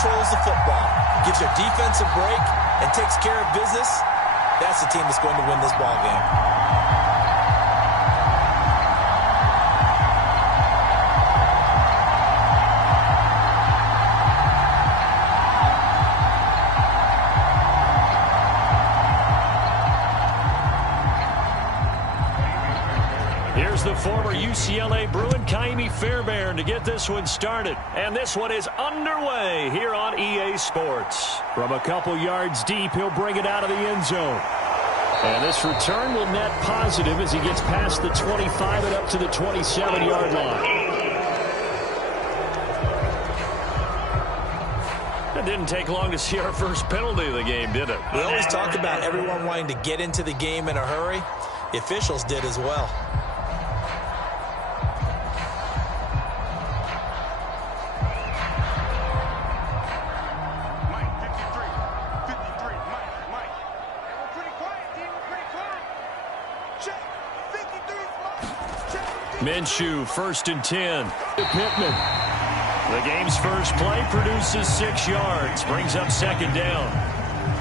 controls the football, gives you a defensive break, and takes care of business, that's the team that's going to win this ball game. Here's the former UCLA Bruin, Kaimi Fairbairn, to get this one started. And this one is underway here on EA Sports. From a couple yards deep, he'll bring it out of the end zone. And this return will net positive as he gets past the 25 and up to the 27-yard line. It didn't take long to see our first penalty of the game, did it? We always talk about everyone wanting to get into the game in a hurry. The officials did as well. Minshew, 1st and 10. Pittman. The game's first play produces 6 yards. Brings up 2nd down.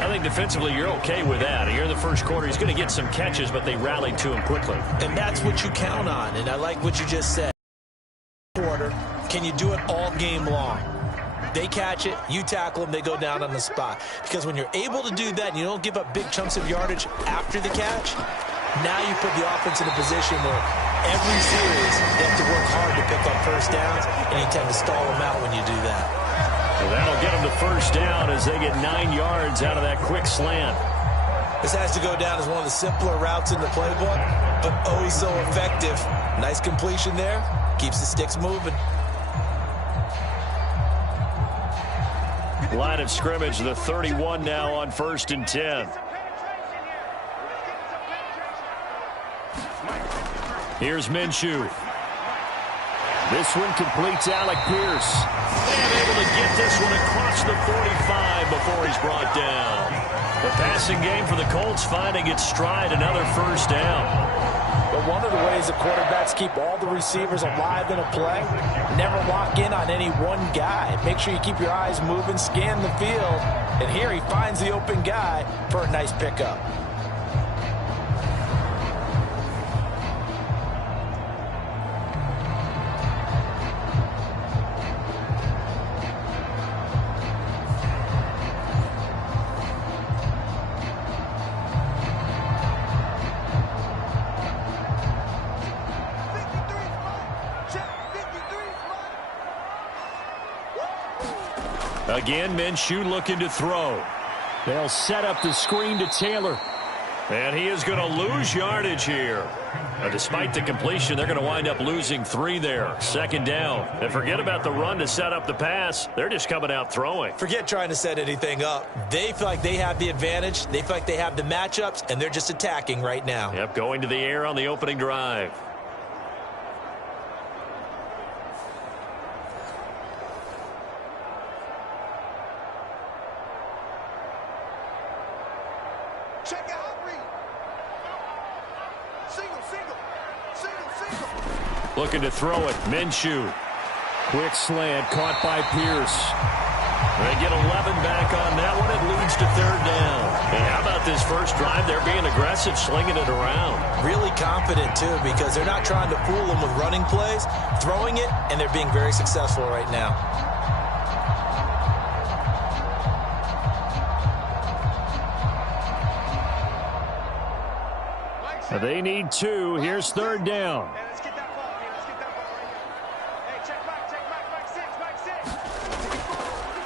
I think defensively you're okay with that. Here in the first quarter, he's going to get some catches, but they rallied to him quickly. And that's what you count on, and I like what you just said. Quarter, can you do it all game long? They catch it, you tackle them, they go down on the spot. Because when you're able to do that and you don't give up big chunks of yardage after the catch, now you put the offense in a position where every series they have to work hard to pick up first downs, and you tend to stall them out when you do that. Well, that'll get them to first down as they get 9 yards out of that quick slant. This has to go down as one of the simpler routes in the playbook, but oh so effective. Nice completion there. Keeps the sticks moving. Line of scrimmage, the 31 now on 1st and 10. Here's Minshew. This one completes Alec Pierce. And able to get this one across the 45 before he's brought down. The passing game for the Colts finding its stride, another first down. But one of the ways the quarterbacks keep all the receivers alive in a play, never lock in on any one guy. Make sure you keep your eyes moving, scan the field, and here he finds the open guy for a nice pickup. Again, Minshew looking to throw. They'll set up the screen to Taylor. And he is going to lose yardage here. Despite the completion, they're going to wind up losing 3 there. 2nd down. And forget about the run to set up the pass. They're just coming out throwing. Forget trying to set anything up. They feel like they have the advantage. They feel like they have the matchups, and they're just attacking right now. Yep, going to the air on the opening drive. Looking to throw it. Minshew. Quick slant caught by Pierce. They get 11 back on that one. It leads to 3rd down. And how about this first drive? They're being aggressive, slinging it around. Really confident, too, because they're not trying to fool them with running plays, throwing it, and they're being very successful right now. They need 2. Here's 3rd down.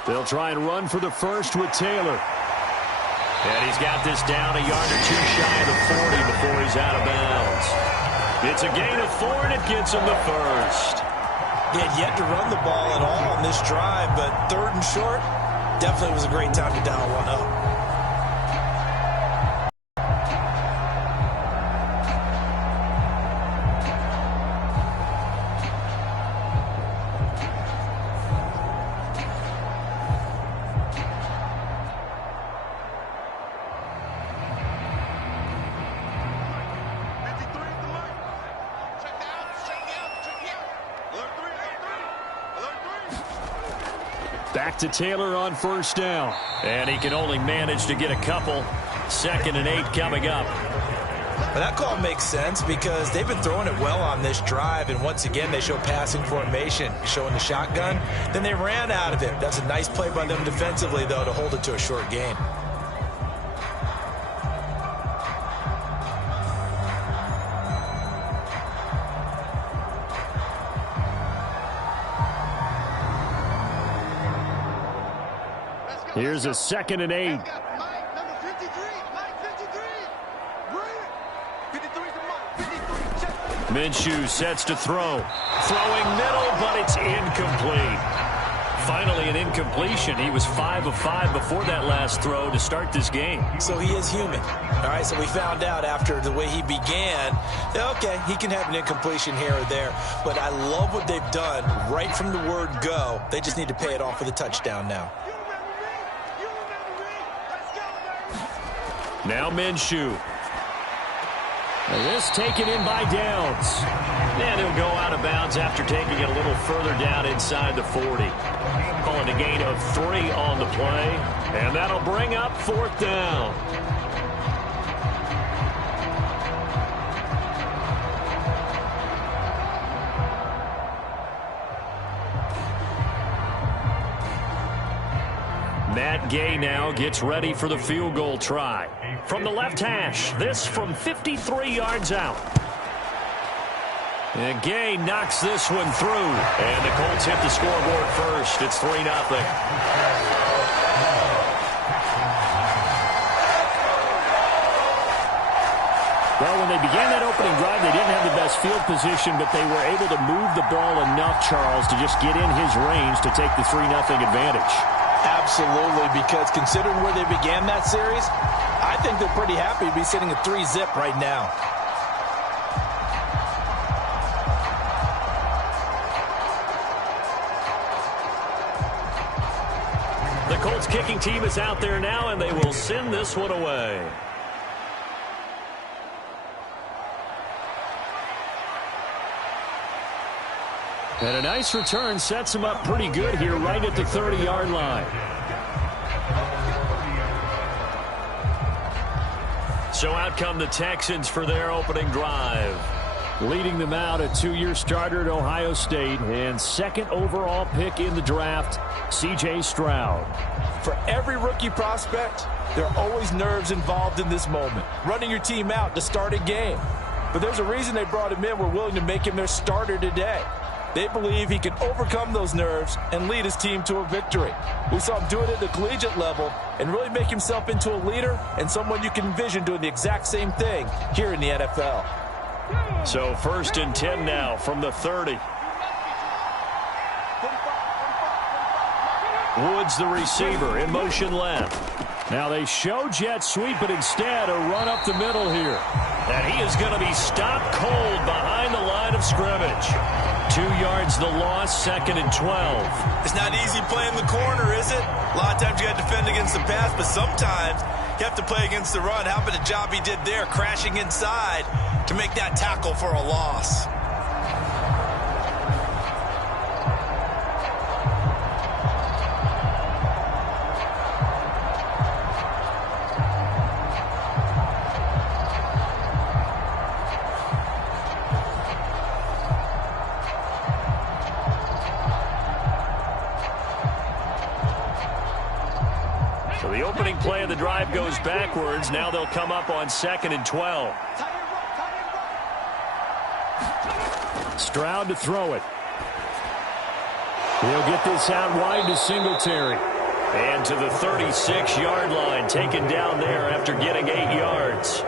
They'll try and run for the first with Taylor. And he's got this down a yard or 2 shy of the 40 before he's out of bounds. It's a gain of 4, and it gets him the first. He had yet to run the ball at all on this drive, but 3rd and short definitely was a great time to dial one up. back to Taylor on first down. And he can only manage to get a couple. 2nd and 8 coming up. Well, that call makes sense because they've been throwing it well on this drive, and once again they show passing formation, showing the shotgun. Then they ran out of it. That's a nice play by them defensively, though, to hold it to a short gain. Here's a 2nd and 8. Minshew sets to throw. Throwing middle, but it's incomplete. Finally an incompletion. He was 5 of 5 before that last throw to start this game. So he is human. All right, so we found out after the way he began, okay, he can have an incompletion here or there. But I love what they've done right from the word go. They just need to pay it off with a touchdown now. Now Minshew. This taken in by Downs. And he'll go out of bounds after taking it a little further down inside the 40. Calling a gain of 3 on the play. And that'll bring up 4th down. Matt Gay now gets ready for the field goal try. From the left hash, this from 53 yards out. And Gay knocks this one through. And the Colts hit the scoreboard first. It's 3-0. Well, when they began that opening drive, they didn't have the best field position, but they were able to move the ball enough, Charles, to just get in his range to take the 3-0 advantage. Absolutely, because considering where they began that series, I think they're pretty happy to be sitting at 3-zip right now. The Colts kicking team is out there now, and they will send this one away. And a nice return sets him up pretty good here right at the 30-yard line. So out come the Texans for their opening drive. Leading them out, a 2-year starter at Ohio State and 2nd overall pick in the draft, C.J. Stroud. For every rookie prospect, there are always nerves involved in this moment. Running your team out to start a game. But there's a reason they brought him in. We're willing to make him their starter today. They believe he can overcome those nerves and lead his team to a victory. We saw him do it at the collegiate level and really make himself into a leader and someone you can envision doing the exact same thing here in the NFL. So 1st and 10 now from the 30. Woods the receiver in motion left. Now they show jet sweep, but instead a run up the middle here. And he is going to be stopped cold behind the line of scrimmage. 2 yards the loss, 2nd and 12. It's not easy playing the corner, is it? A lot of times you got to defend against the pass, but sometimes you have to play against the run. How about the job he did there, crashing inside to make that tackle for a loss? So the opening play of the drive goes backwards. Now they'll come up on 2nd and 12. Stroud to throw it. He'll get this out wide to Singletary. And to the 36-yard line, taken down there after getting 8 yards.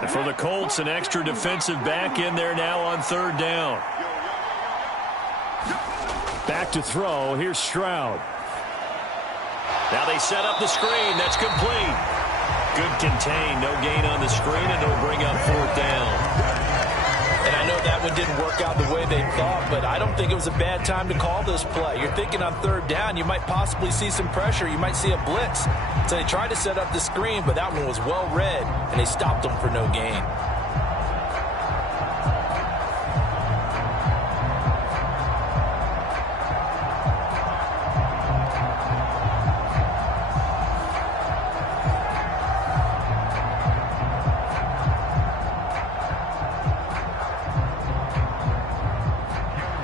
And for the Colts, an extra defensive back in there now on 3rd down. Back to throw. Here's Stroud. Now they set up the screen. That's complete. Good contain. No gain on the screen, and it'll bring up 4th down. And I know that that one didn't work out the way they thought, but I don't think it was a bad time to call this play. You're thinking on third down, you might possibly see some pressure. You might see a blitz. So they tried to set up the screen, but that one was well read, and they stopped them for no gain.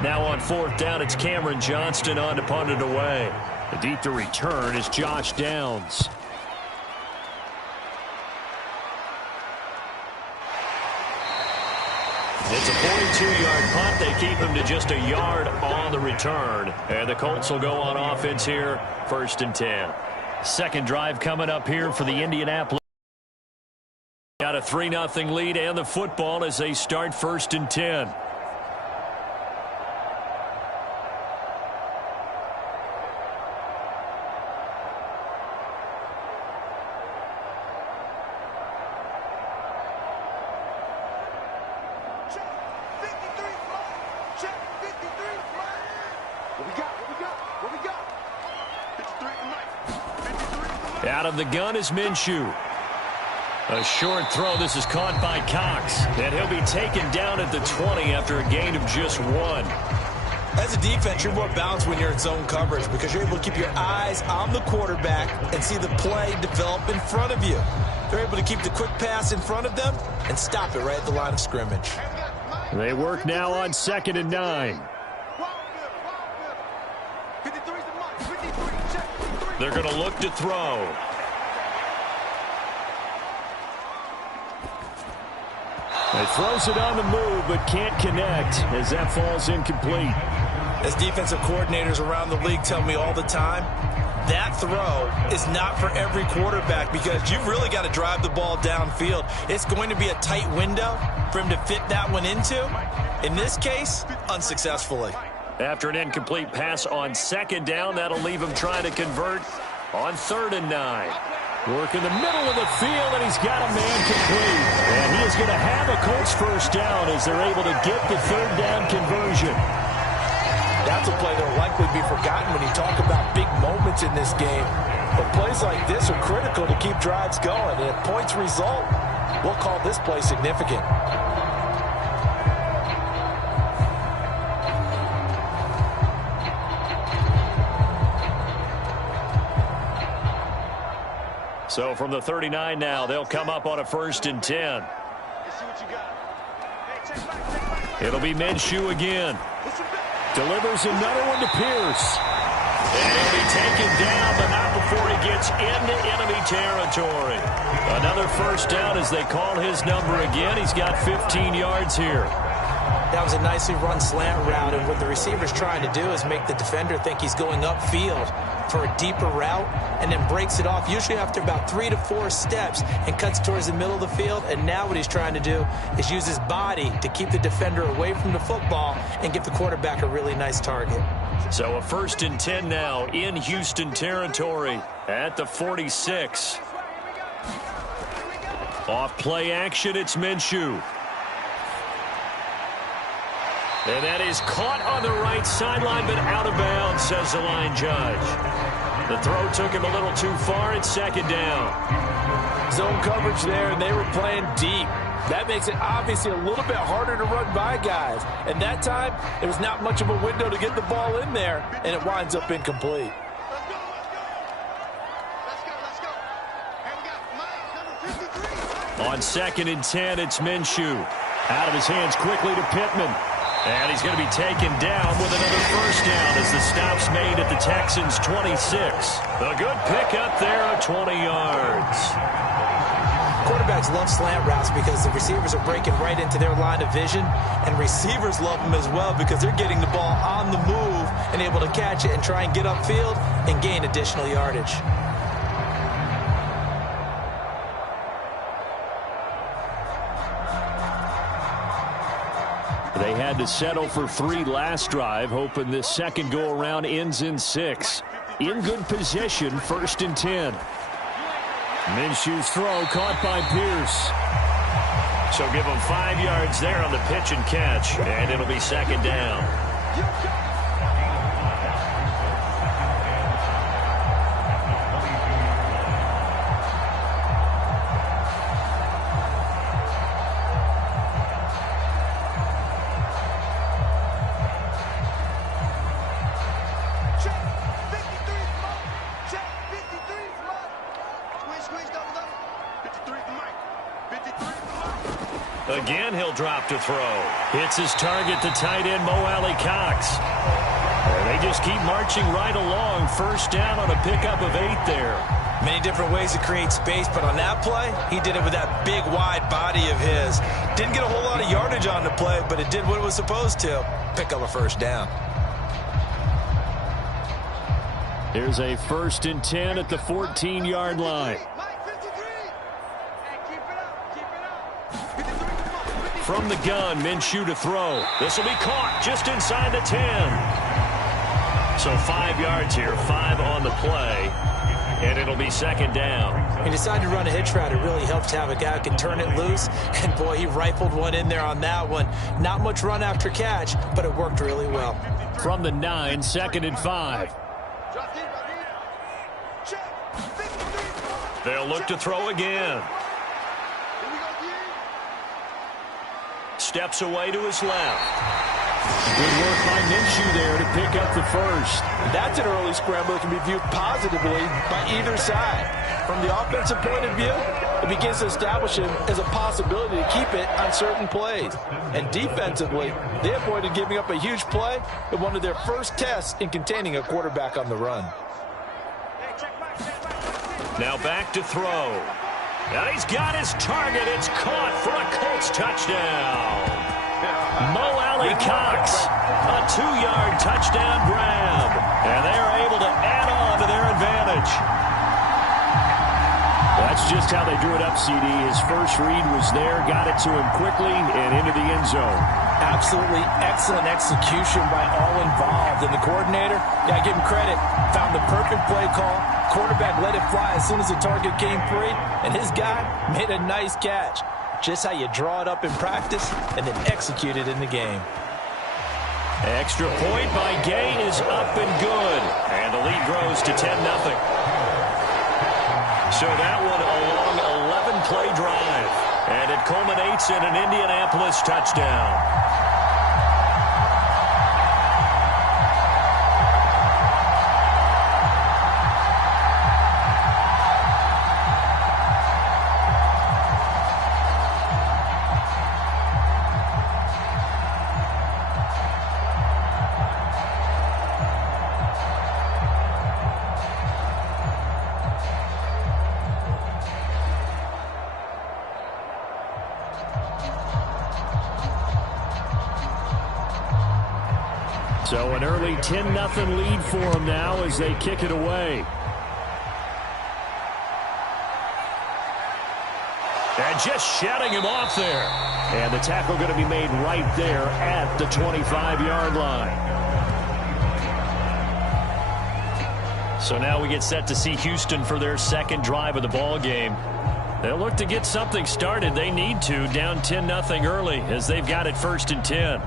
Now on fourth down, it's Cameron Johnston on to punt it away. The deep to return is Josh Downs. It's a 42-yard punt. They keep him to just a yard on the return. And the Colts will go on offense here, 1st and 10. Second drive coming up here for the Indianapolis. Got a 3-0 lead and the football as they start 1st and 10. Out of the gun is Minshew. A short throw. This is caught by Cox. And he'll be taken down at the 20 after a gain of just 1. As a defense, you're more balanced when you're in zone coverage because you're able to keep your eyes on the quarterback and see the play develop in front of you. They're able to keep the quick pass in front of them and stop it right at the line of scrimmage. They work now on 2nd and 9. They're going to look to throw. He throws it on the move, but can't connect as that falls incomplete. As defensive coordinators around the league tell me all the time, that throw is not for every quarterback because you've really got to drive the ball downfield. It's going to be a tight window for him to fit that one into. In this case, unsuccessfully. After an incomplete pass on 2nd down, that'll leave him trying to convert on 3rd and 9. Work in the middle of the field, and he's got a man complete. And he is going to have a Colts 1st down as they're able to get the 3rd down conversion. That's a play that will likely be forgotten when you talk about big moments in this game. But plays like this are critical to keep drives going. And if points result, we'll call this play significant. So from the 39 now, they'll come up on a 1st and 10. It'll be Minshew again. Delivers another one to Pierce. And he'll be taken down, but not before he gets into enemy territory. Another 1st down as they call his number again. He's got 15 yards here. That was a nicely run slant route, and what the receiver's trying to do is make the defender think he's going upfield for a deeper route and then breaks it off, usually after about 3 to 4 steps, and cuts towards the middle of the field. And now what he's trying to do is use his body to keep the defender away from the football and give the quarterback a really nice target. So a 1st and 10 now in Houston territory at the 46. Off play action, it's Minshew. And that is caught on the right sideline, but out of bounds, says the line judge. The throw took him a little too far. It's 2nd down. Zone coverage there, and they were playing deep. That makes it obviously a little bit harder to run by guys. And that time, there was not much of a window to get the ball in there, and it winds up incomplete. On 2nd and 10, it's Minshew. Out of his hands quickly to Pittman. And he's going to be taken down with another 1st down as the stop's made at the Texans' 26. A good pickup there of 20 yards. Quarterbacks love slant routes because the receivers are breaking right into their line of vision, and receivers love them as well because they're getting the ball on the move and able to catch it and try and get upfield and gain additional yardage. They had to settle for 3 last drive, hoping this second go-around ends in 6. In good position, 1st and 10. Minshew's throw caught by Pierce. So give him 5 yards there on the pitch and catch, and it'll be second down. Again, he'll drop to throw. Hits his target, the tight end, Mo Alley-Cox. They just keep marching right along. First down on a pickup of 8 there. Many different ways to create space, but on that play, he did it with that big, wide body of his. Didn't get a whole lot of yardage on the play, but it did what it was supposed to. Pick up a first down. Here's a 1st and 10 at the 14-yard line. From the gun, Minshew to throw. This will be caught just inside the 10. So 5 yards here, 5 on the play, and it'll be second down. He decided to run a hitch route. It really helped to have a guy who can turn it loose, and boy, he rifled one in there on that one. Not much run after catch, but it worked really well. From the 9, 2nd and 5. They'll look to throw again. Steps away to his left. Good work by Minshew there to pick up the first. That's an early scramble that can be viewed positively by either side. From the offensive point of view, it begins to establish him as a possibility to keep it on certain plays. And defensively, they avoided giving up a huge play in one of their first tests in containing a quarterback on the run. Now back to throw. And he's got his target. It's caught for a Colts touchdown. Mo Alley-Cox, a 2-yard touchdown grab. And they're able to add on to their advantage. That's just how they drew it up, CD. His first read was there, got it to him quickly, and into the end zone. Absolutely excellent execution by all involved. And the coordinator, yeah, give him credit, found the perfect play call. Quarterback let it fly as soon as the target came free, and his guy made a nice catch. Just how you draw it up in practice and then execute it in the game. Extra point by Gay is up and good. And the lead grows to 10-0. So that one a long 11-play drive. And it culminates in an Indianapolis touchdown. So an early 10-0 lead for them now as they kick it away. And just shutting him off there. And the tackle going to be made right there at the 25-yard line. So now we get set to see Houston for their second drive of the ball game. They'll look to get something started. They need to, down 10-0 early as they've got it 1st and 10.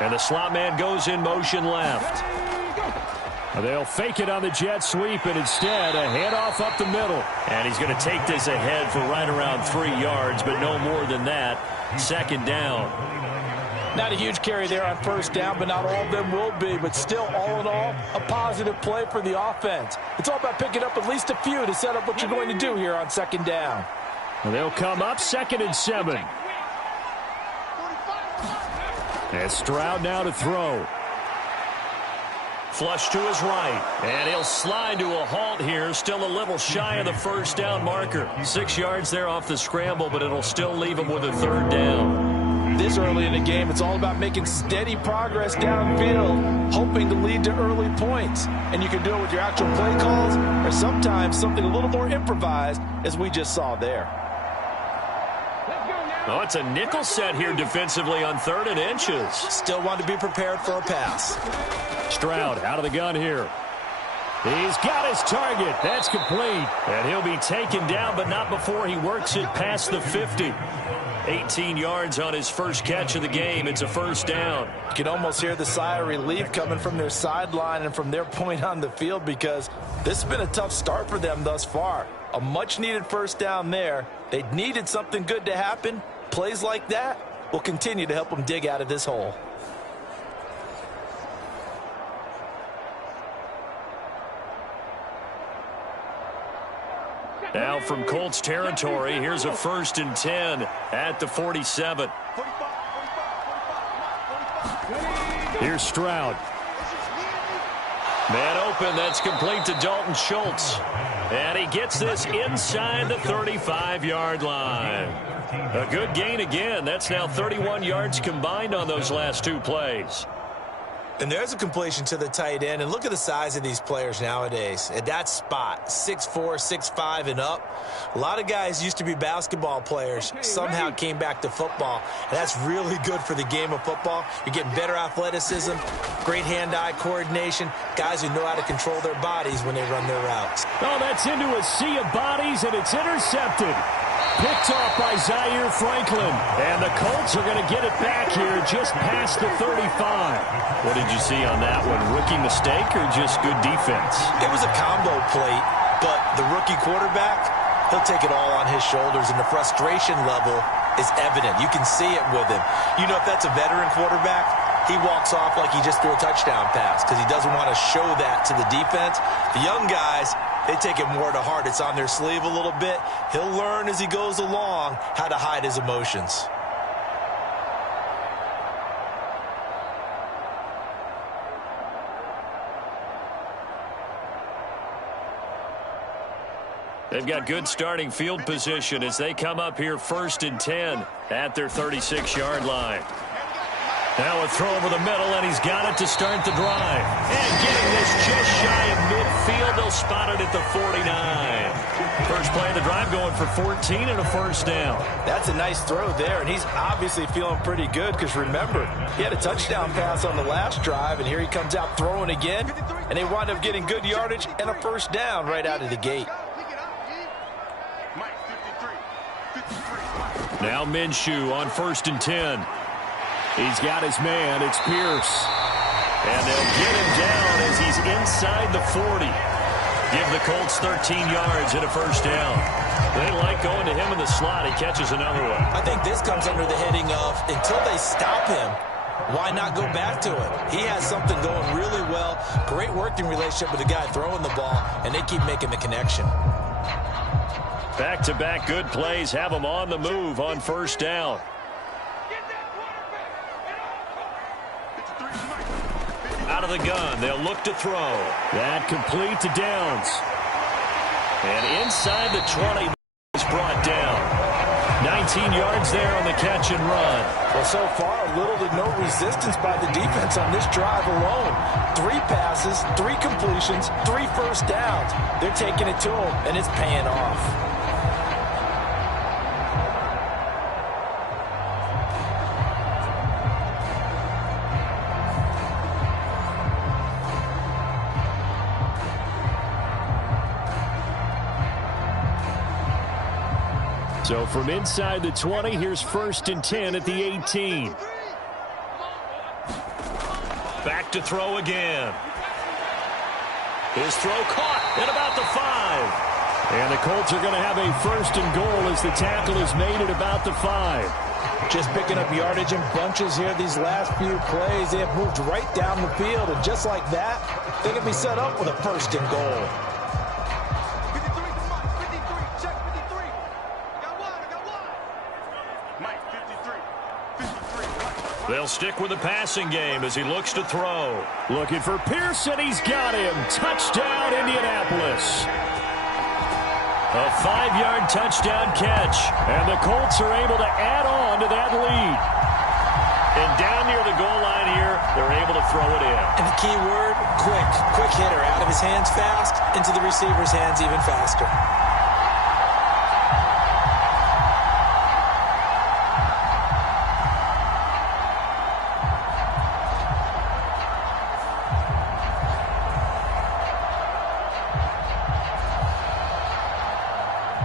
And the slot man goes in motion left. They'll fake it on the jet sweep, and instead a handoff up the middle. And he's going to take this ahead for right around 3 yards, but no more than that. Second down. Not a huge carry there on first down, but not all of them will be. But still, all in all, a positive play for the offense. It's all about picking up at least a few to set up what you're going to do here on second down. And they'll come up 2nd and 7. And Stroud now to throw. Flush to his right. And he'll slide to a halt here. Still a little shy of the first down marker. 6 yards there off the scramble, but it'll still leave him with a 3rd down. this early in the game, it's all about making steady progress downfield, hoping to lead to early points. And you can do it with your actual play calls or sometimes something a little more improvised, as we just saw there. Oh, it's a nickel set here defensively on 3rd and inches. Still want to be prepared for a pass. Stroud out of the gun here. He's got his target. That's complete. And he'll be taken down, but not before he works it past the 50. 18 yards on his first catch of the game. It's a first down. You can almost hear the sigh of relief coming from their sideline and from their point on the field, because this has been a tough start for them thus far. A much-needed first down there. They needed something good to happen. Plays like that will continue to help them dig out of this hole. Now from Colts territory, here's a 1st and 10 at the 47. Here's Stroud. Man open, that's complete to Dalton Schultz. And he gets this inside the 35-yard line. A good gain again. That's now 31 yards combined on those last 2 plays. And there's a completion to the tight end. And look at the size of these players nowadays. At that spot, 6'4", 6'5", and up. A lot of guys used to be basketball players, somehow came back to football. And that's really good for the game of football. You're getting better athleticism, great hand-eye coordination, guys who know how to control their bodies when they run their routes. Oh, that's into a sea of bodies, and it's intercepted. Picked off by Zaire Franklin. And the Colts are going to get it back here just past the 35. What did you see on that one? Rookie mistake or just good defense? It was a combo plate, but the rookie quarterback, he'll take it all on his shoulders, and the frustration level is evident. You can see it with him. You know, if that's a veteran quarterback, he walks off like he just threw a touchdown pass because he doesn't want to show that to the defense. The young guys, they take it more to heart. It's on their sleeve a little bit. He'll learn as he goes along how to hide his emotions. They've got good starting field position as they come up here 1st and 10 at their 36-yard line. Now a throw over the middle, and he's got it to start the drive. And getting this just shy of midfield, they'll spot it at the 49. First play of the drive going for 14 and a first down. That's a nice throw there, and he's obviously feeling pretty good because, remember, he had a touchdown pass on the last drive, and here he comes out throwing again, and they wind up getting good yardage and a first down right out of the gate. Now Minshew on 1st and 10. He's got his man. It's Pierce. And they'll get him down as he's inside the 40. Give the Colts 13 yards and a first down. They like going to him in the slot. He catches another one. I think this comes under the heading of, until they stop him, why not go back to it? He has something going really well. Great working relationship with the guy throwing the ball, and they keep making the connection. Back-to-back good plays have them on the move on first down. Out of the gun, they'll look to throw. That complete to Downs. And inside the 20 is brought down. 19 yards there on the catch and run. Well, so far, little to no resistance by the defense on this drive alone. 3 passes, 3 completions, 3 first downs. They're taking it to them, and it's paying off. So from inside the 20, here's 1st and 10 at the 18. Back to throw again. His throw caught at about the 5. And the Colts are going to have a 1st and goal as the tackle is made at about the 5. Just picking up yardage in bunches here these last few plays. They have moved right down the field, and just like that, they can be set up with a 1st and goal. They'll stick with the passing game as he looks to throw. Looking for Pearson. He's got him. Touchdown, Indianapolis. A 5-yard touchdown catch. And the Colts are able to add on to that lead. And down near the goal line here, they're able to throw it in. And the key word, quick. Quick hitter. Out of his hands fast, into the receiver's hands even faster.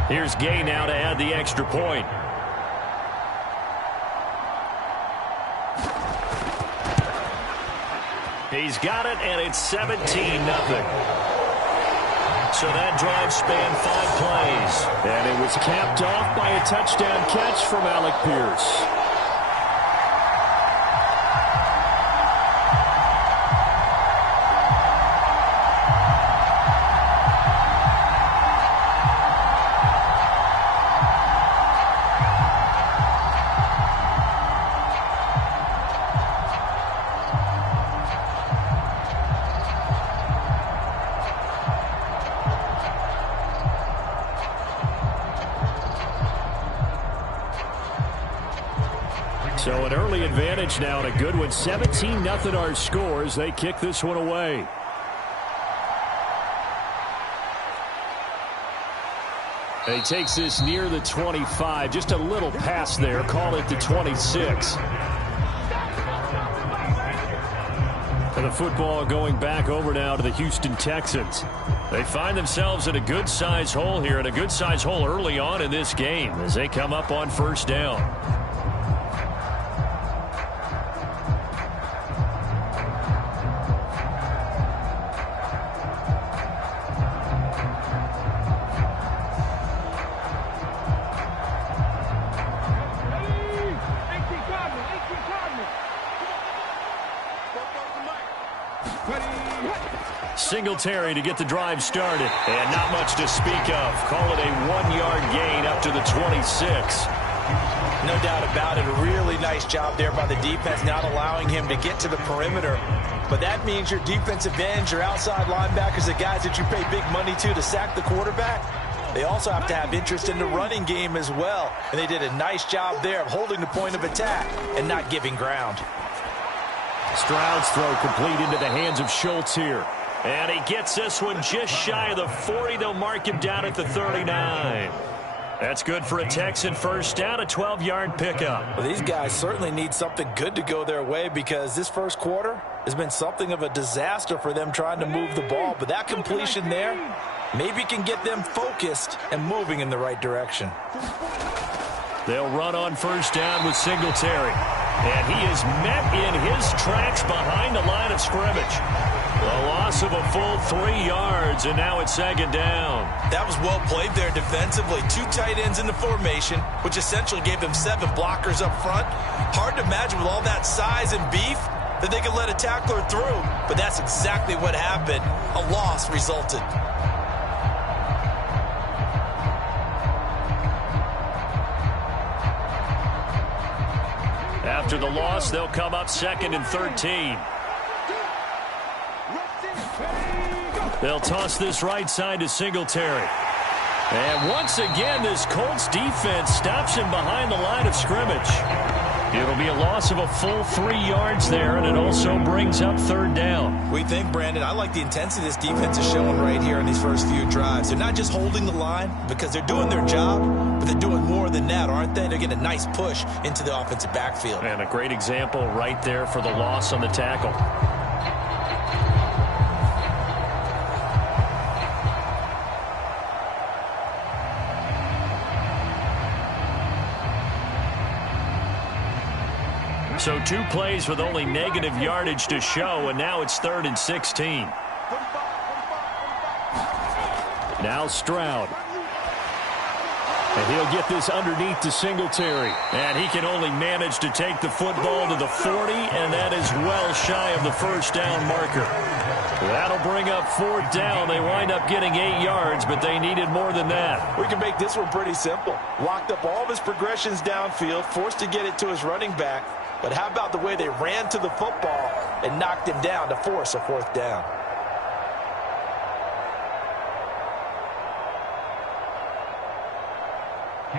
Here's Gay now to add the extra point. He's got it, and it's 17-0. So that drive spanned 5 plays. And it was capped off by a touchdown catch from Alec Pierce. So an early advantage now and a good one. 17-0 our scores. They kick this one away. He takes this near the 25. Just a little pass there. Call it the 26. And the football going back over now to the Houston Texans. They find themselves in a good-sized hole here, and a good-sized hole early on in this game as they come up on first down. Singletary to get the drive started. And not much to speak of. Call it a 1-yard gain up to the 26. No doubt about it. A really nice job there by the defense, not allowing him to get to the perimeter. But that means your defensive ends, your outside linebackers, the guys that you pay big money to sack the quarterback, they also have to have interest in the running game as well. And they did a nice job there of holding the point of attack and not giving ground. Stroud's throw complete into the hands of Schultz here. And he gets this one just shy of the 40. They'll mark him down at the 39. That's good for a Texan first down, a 12-yard pickup. Well, these guys certainly need something good to go their way because this first quarter has been something of a disaster for them trying to move the ball. But that completion there maybe can get them focused and moving in the right direction. They'll run on first down with Singletary. And he is met in his tracks behind the line of scrimmage. A loss of a full 3 yards, and now it's second down. That was well played there defensively. 2 tight ends in the formation, which essentially gave them 7 blockers up front. Hard to imagine with all that size and beef that they could let a tackler through. But that's exactly what happened. A loss resulted. After the loss, they'll come up 2nd and 13. They'll toss this right side to Singletary. And once again, this Colts defense stops him behind the line of scrimmage. It'll be a loss of a full 3 yards there, and it also brings up third down. We think, Brandon, I like the intensity this defense is showing right here in these first few drives. They're not just holding the line because they're doing their job, but they're doing more than that, aren't they? They're getting a nice push into the offensive backfield. And a great example right there for the loss on the tackle. So 2 plays with only negative yardage to show, and now it's 3rd and 16. Now Stroud. And he'll get this underneath to Singletary. And he can only manage to take the football to the 40, and that is well shy of the first down marker. That'll bring up 4th down. They wind up getting 8 yards, but they needed more than that. We can make this one pretty simple. Locked up all of his progressions downfield, forced to get it to his running back. But how about the way they ran to the football and knocked him down to force a 4th down?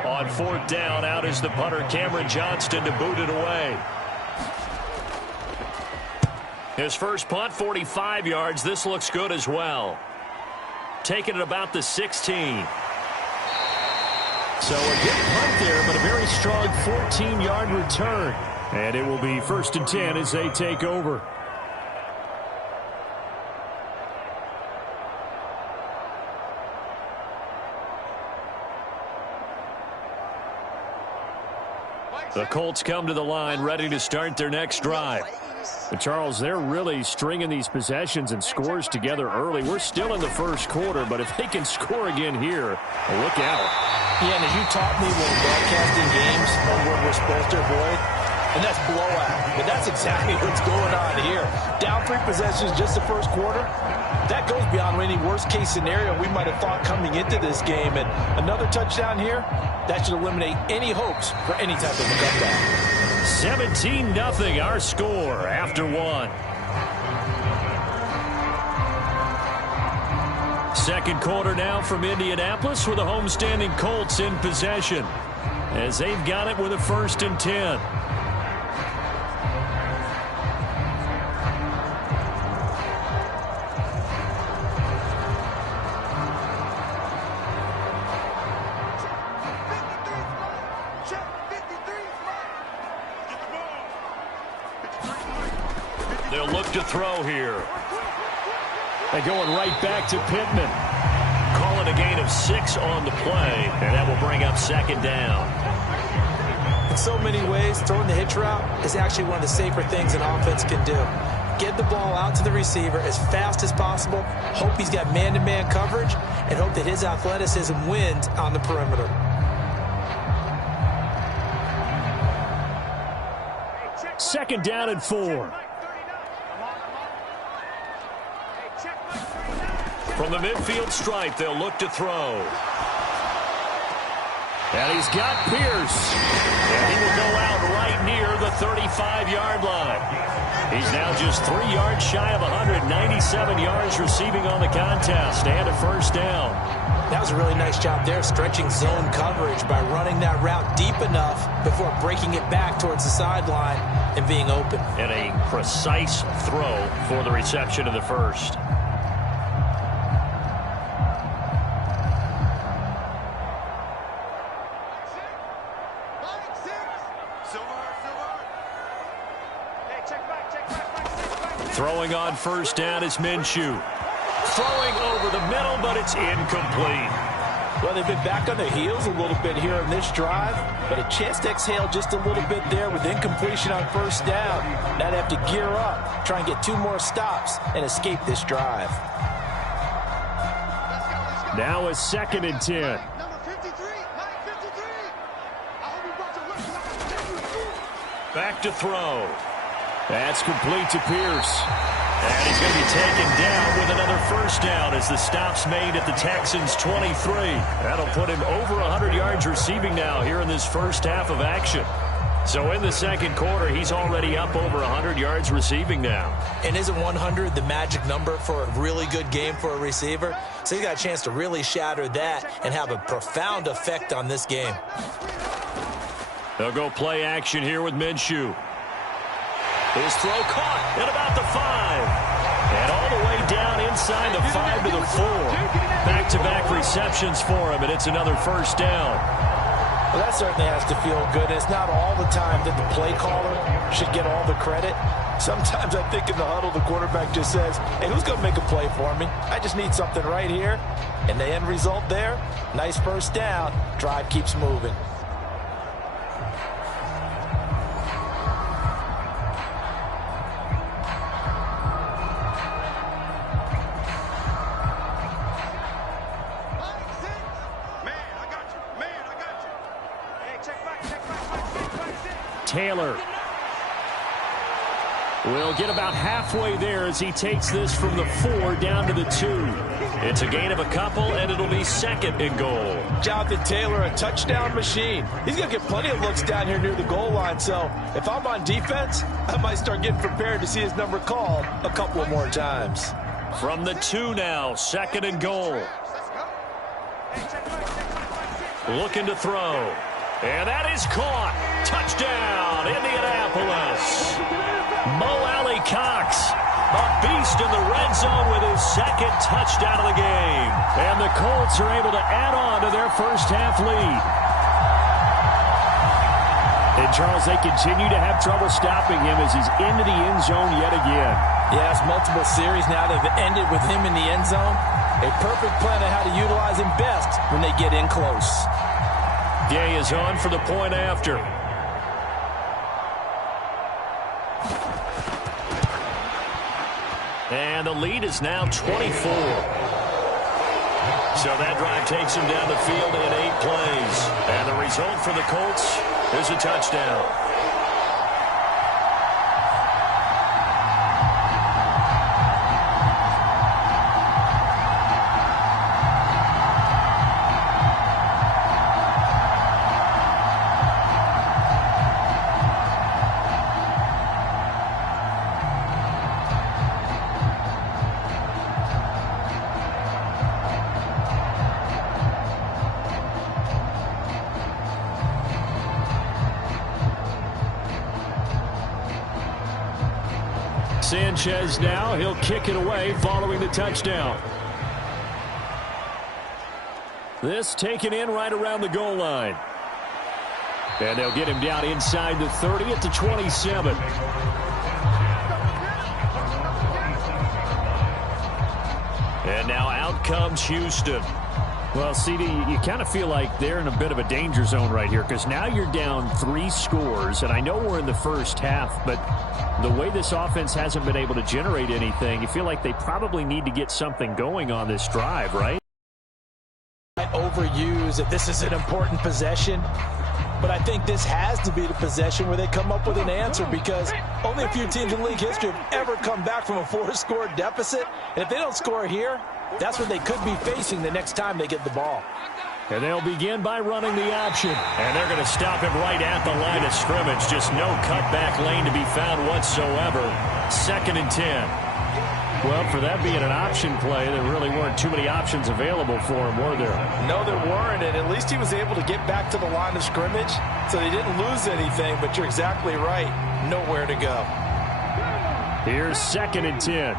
On 4th down, out is the punter, Cameron Johnston, to boot it away. His first punt, 45 yards. This looks good as well. Taking it about the 16. So a good punt there, but a very strong 14-yard return. And it will be 1st and 10 as they take over. The Colts come to the line ready to start their next drive. But Charles, they're really stringing these possessions and scores together early. We're still in the first quarter, but if they can score again here, look out. Yeah, and as you taught me when broadcasting games, one word we're supposed to avoid, and that's blowout. But that's exactly what's going on here. Down 3 possessions just the first quarter. That goes beyond any worst-case scenario we might have thought coming into this game. And another touchdown here, that should eliminate any hopes for any type of a comeback. 17-0 our score after 1. Second quarter now from Indianapolis with the homestanding Colts in possession as they've got it with a 1st and 10. They'll look to throw here. And going right back to Pittman. Call it a gain of 6 on the play, and that will bring up 2nd down. In so many ways, throwing the hitch route is actually one of the safer things an offense can do. Get the ball out to the receiver as fast as possible, hope he's got man-to-man coverage, and hope that his athleticism wins on the perimeter. Second down and 4. From the midfield stripe, they'll look to throw. And he's got Pierce. And he will go out right near the 35-yard line. He's now just 3 yards shy of 197 yards receiving on the contest and a 1st down. That was a really nice job there, stretching zone coverage by running that route deep enough before breaking it back towards the sideline and being open. And a precise throw for the reception of the 1st. Throwing on 1st down is Minshew. Throwing over the middle, but it's incomplete. Well, they've been back on their heels a little bit here in this drive, but a chance to exhale just a little bit there with incompletion on 1st down. Now they have to gear up, try and get 2 more stops, and escape this drive. Now a 2nd and 10. Back to throw. That's complete to Pierce. And he's going to be taken down with another 1st down as the stop's made at the Texans' 23. That'll put him over 100 yards receiving now here in this first half of action. So in the second quarter, he's already up over 100 yards receiving now. And isn't 100 the magic number for a really good game for a receiver? So he's got a chance to really shatter that and have a profound effect on this game. They'll go play action here with Minshew. His throw caught at about the 5. And all the way down inside the 5 to the 4. Back-to-back receptions for him, and it's another 1st down. Well, that certainly has to feel good. It's not all the time that the play caller should get all the credit. Sometimes I think in the huddle, the quarterback just says, hey, who's going to make a play for me? I just need something right here. And the end result there, nice 1st down. Drive keeps moving. Taylor will get about halfway there as he takes this from the 4 down to the 2. It's a gain of a couple, and it'll be 2nd and goal. Jonathan Taylor, a touchdown machine. He's going to get plenty of looks down here near the goal line, so if I'm on defense, I might start getting prepared to see his number called a couple of more times. From the 2 now, 2nd and goal. Looking to throw. And that is caught. Touchdown, Indianapolis. Mo Alley-Cox A beast in the red zone with his second touchdown of the game. And the Colts are able to add on to their first half lead. And, Charles, they continue to have trouble stopping him as he's into the end zone yet again. Yes, multiple series now that have ended with him in the end zone. A perfect plan of how to utilize him best when they get in close. Gay is on for the point after. And the lead is now 24. So that drive takes him down the field in 8 plays. And the result for the Colts is a touchdown. Sanchez now, he'll kick it away following the touchdown. This taken in right around the goal line. And they'll get him down inside the 30 at the 27. And now out comes Houston. Well, CD, you kind of feel like they're in a bit of a danger zone right here because now you're down 3 scores, and I know we're in the first half, but the way this offense hasn't been able to generate anything, you feel like they probably need to get something going on this drive, right? Overuse that this is an important possession, but I think this has to be the possession where they come up with an answer because only a few teams in league history have ever come back from a 4-score deficit, and if they don't score here, that's what they could be facing the next time they get the ball. And they'll begin by running the option. And they're going to stop him right at the line of scrimmage. Just no cutback lane to be found whatsoever. 2nd and 10. Well, for that being an option play, there really weren't too many options available for him, were there? No, there weren't, and at least he was able to get back to the line of scrimmage, so they didn't lose anything, but you're exactly right. Nowhere to go. Here's 2nd and 10.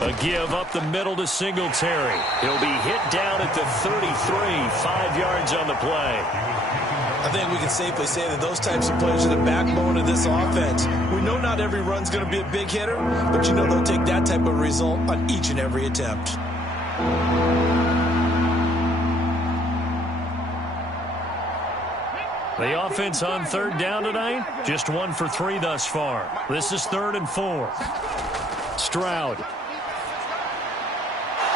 A give up the middle to Singletary. He'll be hit down at the 33, 5 yards on the play. I think we can safely say that those types of players are the backbone of this offense. We know not every run's going to be a big hitter, but you know they'll take that type of result on each and every attempt. The offense on 3rd down tonight, just 1 for 3 thus far. This is 3rd and 4. Stroud.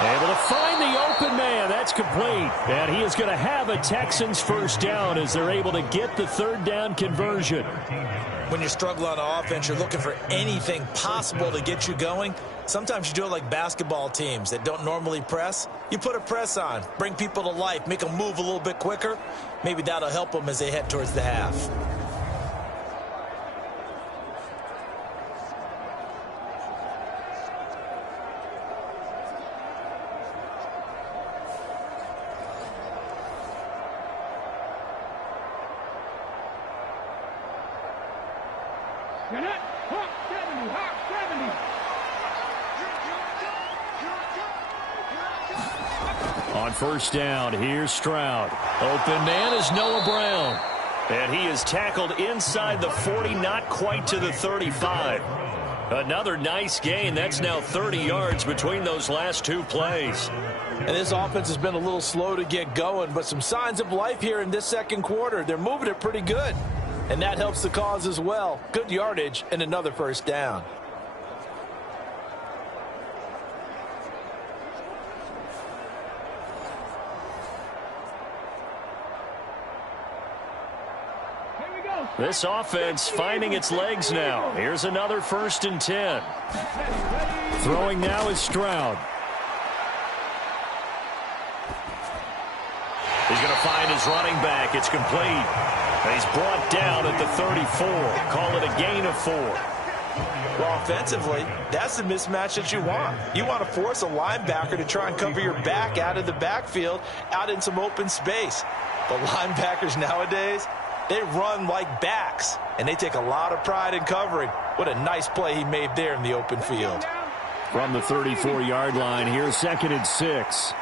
Able to find the open man. That's complete. And he is going to have a Texans first down as they're able to get the 3rd down conversion. When you struggle on offense, you're looking for anything possible to get you going. Sometimes you do it like basketball teams that don't normally press. You put a press on, bring people to life, make them move a little bit quicker. Maybe that'll help them as they head towards the half. On 1st down, here's Stroud. Open man is Noah Brown. And he is tackled inside the 40, not quite to the 35. Another nice gain. That's now 30 yards between those last 2 plays. And this offense has been a little slow to get going, but some signs of life here in this 2nd quarter. They're moving it pretty good. And that helps the cause as well. Good yardage and another 1st down. This offense finding its legs now. Here's another 1st and 10. Throwing now is Stroud. He's going to find his running back. It's complete. And he's brought down at the 34. Call it a gain of 4. Well, offensively, that's the mismatch that you want. You want to force a linebacker to try and cover your back out of the backfield, out in some open space. The linebackers nowadays, They run like backs, and they take a lot of pride in covering. What a nice play he made there in the open field. From the 34-yard line, here's 2nd and 6.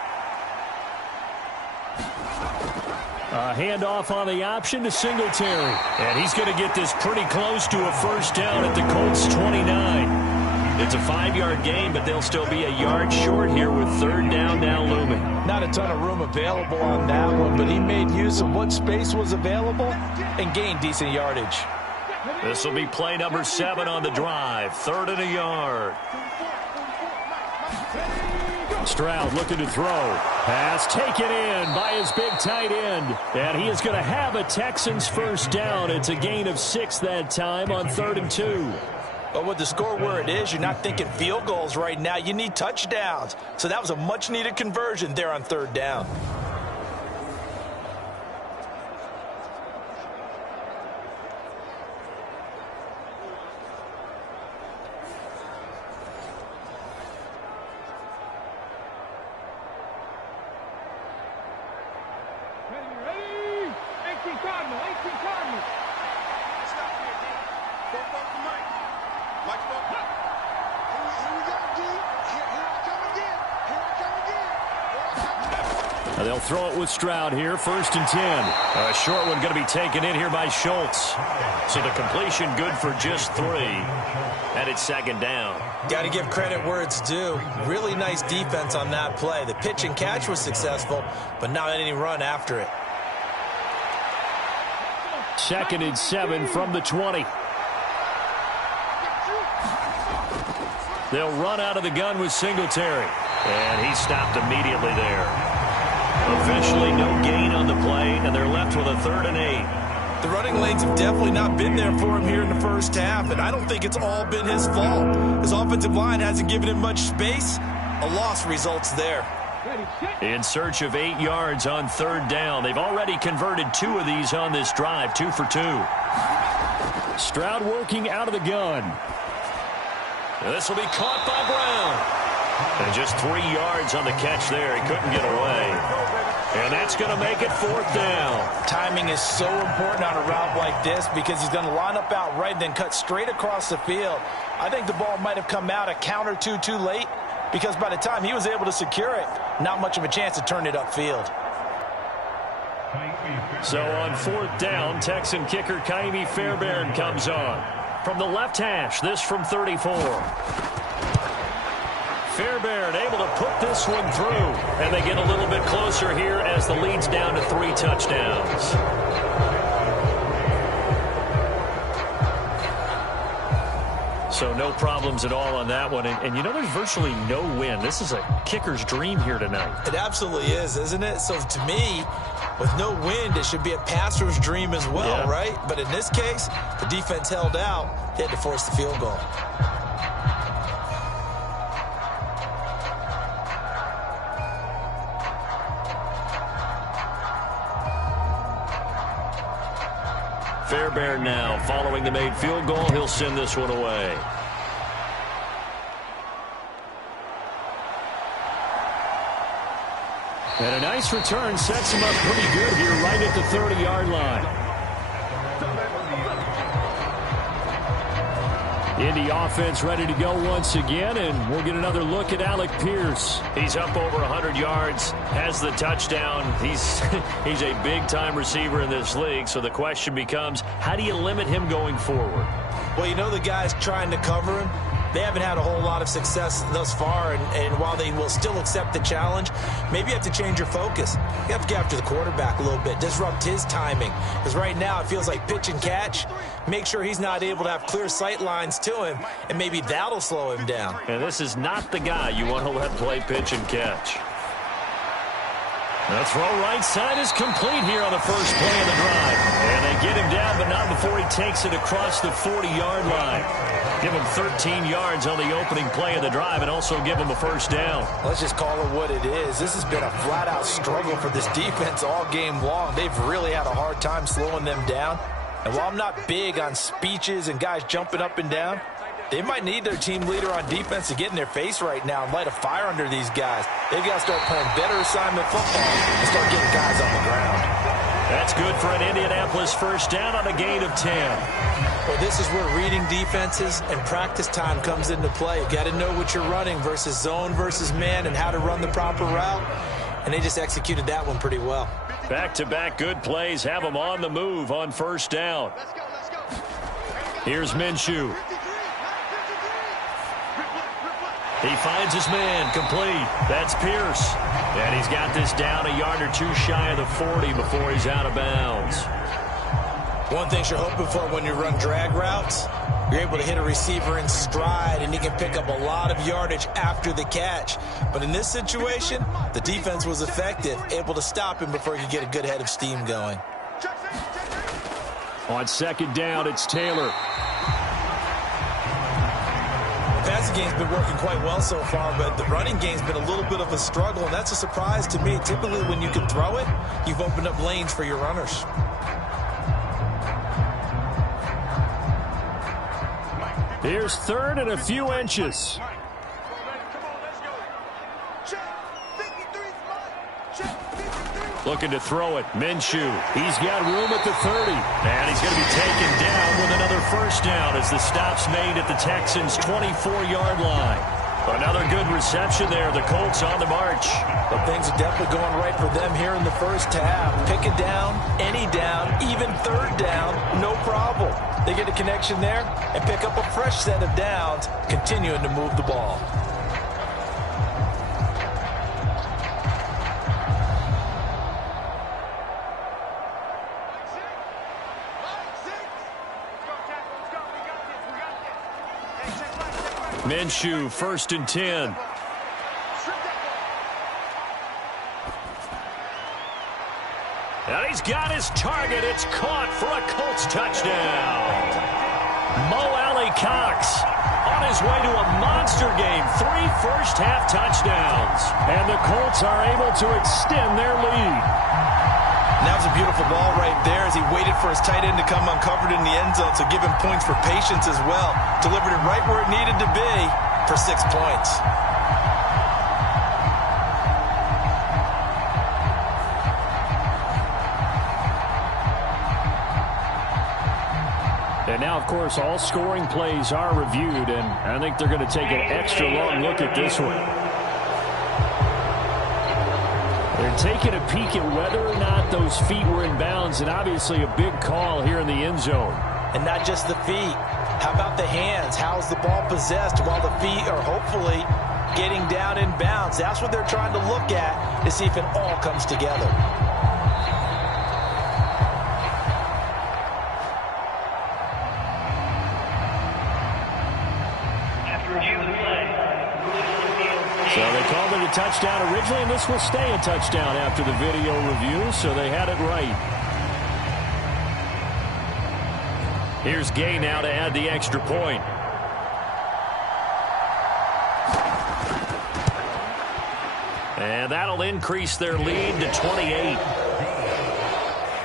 A handoff on the option to Singletary. And he's going to get this pretty close to a first down at the Colts 29. It's a 5-yard gain, but they'll still be a yard short here with 3rd down now looming. Not a ton of room available on that one, but he made use of what space was available and gained decent yardage. This will be play number 7 on the drive. 3rd and a yard. Stroud looking to throw. Pass taken in by his big tight end. And he is going to have a Texans first down. It's a gain of 6 that time on 3rd and 2. But with the score where it is, you're not thinking field goals right now. You need touchdowns. So that was a much-needed conversion there on 3rd down. They'll throw it with Stroud here, 1st and 10. A short one going to be taken in here by Schultz. So the completion good for just 3. And it's 2nd down. Got to give credit where it's due. Really nice defense on that play. The pitch and catch was successful, but not any run after it. 2nd and 7 from the 20. They'll run out of the gun with Singletary. And he stopped immediately there. Officially no gain on the play, and they're left with a 3rd and 8. The running lanes have definitely not been there for him here in the first half, and I don't think it's all been his fault. His offensive line hasn't given him much space. A loss results there. In search of 8 yards on 3rd down. They've already converted 2 of these on this drive, 2 for 2. Stroud working out of the gun. This will be caught by Brown. And just 3 yards on the catch there. He couldn't get away. And that's going to make it 4th down. Timing is so important on a route like this because he's going to line up out right and then cut straight across the field. I think the ball might have come out a count or two too late because by the time he was able to secure it, not much of a chance to turn it upfield. So on 4th down, Texan kicker Kaimi Fairbairn comes on. From the left hash, this from 34. Fairbairn able to put this one through. And they get a little bit closer here as the lead's down to 3 touchdowns. So no problems at all on that one. And you know, there's virtually no wind. This is a kicker's dream here tonight. It absolutely is, isn't it? So to me, with no wind, it should be a passer's dream as well, right? But in this case, the defense held out. They had to force the field goal. Fairbairn now following the made field goal. He'll send this one away. And a nice return sets him up pretty good here right at the 30-yard line. Indy offense ready to go once again, and we'll get another look at Alec Pierce. He's up over 100 yards, has the touchdown. He's a big-time receiver in this league, so the question becomes, how do you limit him going forward? Well, you know the guys trying to cover him, they haven't had a whole lot of success thus far, and while they will still accept the challenge, maybe you have to change your focus. You have to get after the quarterback a little bit, disrupt his timing, because right now it feels like pitch and catch. Make sure he's not able to have clear sight lines to him, and maybe that'll slow him down. And this is not the guy you want to let play pitch and catch. The throw right side is complete here on the first play of the drive. And they get him down, but not before he takes it across the 40-yard line. Give him 13 yards on the opening play of the drive and also give him a first down. Let's just call it what it is. This has been a flat-out struggle for this defense all game long. They've really had a hard time slowing them down. And while I'm not big on speeches and guys jumping up and down, they might need their team leader on defense to get in their face right now and light a fire under these guys. They've got to start playing better assignment football and start getting guys on the ground. That's good for an Indianapolis first down on a gain of 10. Well, this is where reading defenses and practice time comes into play. You got to know what you're running versus zone versus man and how to run the proper route. And they just executed that one pretty well. Back-to-back good plays have them on the move on first down. Here's Minshew. He finds his man, complete. That's Pierce. And he's got this down a yard or two shy of the 40 before he's out of bounds. One thing you're hoping for when you run drag routes, you're able to hit a receiver in stride, and he can pick up a lot of yardage after the catch. But in this situation, the defense was effective, able to stop him before he could get a good head of steam going. On second down, it's Taylor. The passing game's been working quite well so far, but the running game's been a little bit of a struggle, and that's a surprise to me. Typically, when you can throw it, you've opened up lanes for your runners. Here's third and a few inches. Looking to throw it. Minshew. He's got room at the 30. And he's going to be taken down with another first down as the stop's made at the Texans' 24-yard line. Another good reception there. The Colts on the march. But things are definitely going right for them here in the first half. Pick it down, any down, even third down, no problem. They get a connection there and pick up a fresh set of downs, continuing to move the ball. Minshew, 1st and 10. And he's got his target. It's caught for a Colts touchdown. Mo Alley Cox on his way to a monster game. 3 first-half touchdowns. And the Colts are able to extend their lead. And that was a beautiful ball right there as he waited for his tight end to come uncovered in the end zone, so give him points for patience as well. Delivered it right where it needed to be for 6 points. And now, of course, all scoring plays are reviewed, and I think they're going to take an extra long look at this one. They're taking a peek at whether or not those feet were in bounds, and obviously a big call here in the end zone. And not just the feet. How about the hands? How's the ball possessed while the feet are hopefully getting down in bounds? That's what they're trying to look at to see if it all comes together. So they called it a touchdown originally, and this will stay a touchdown after the video review, so they had it right. Here's Gay now to add the extra point. And that'll increase their lead to 28.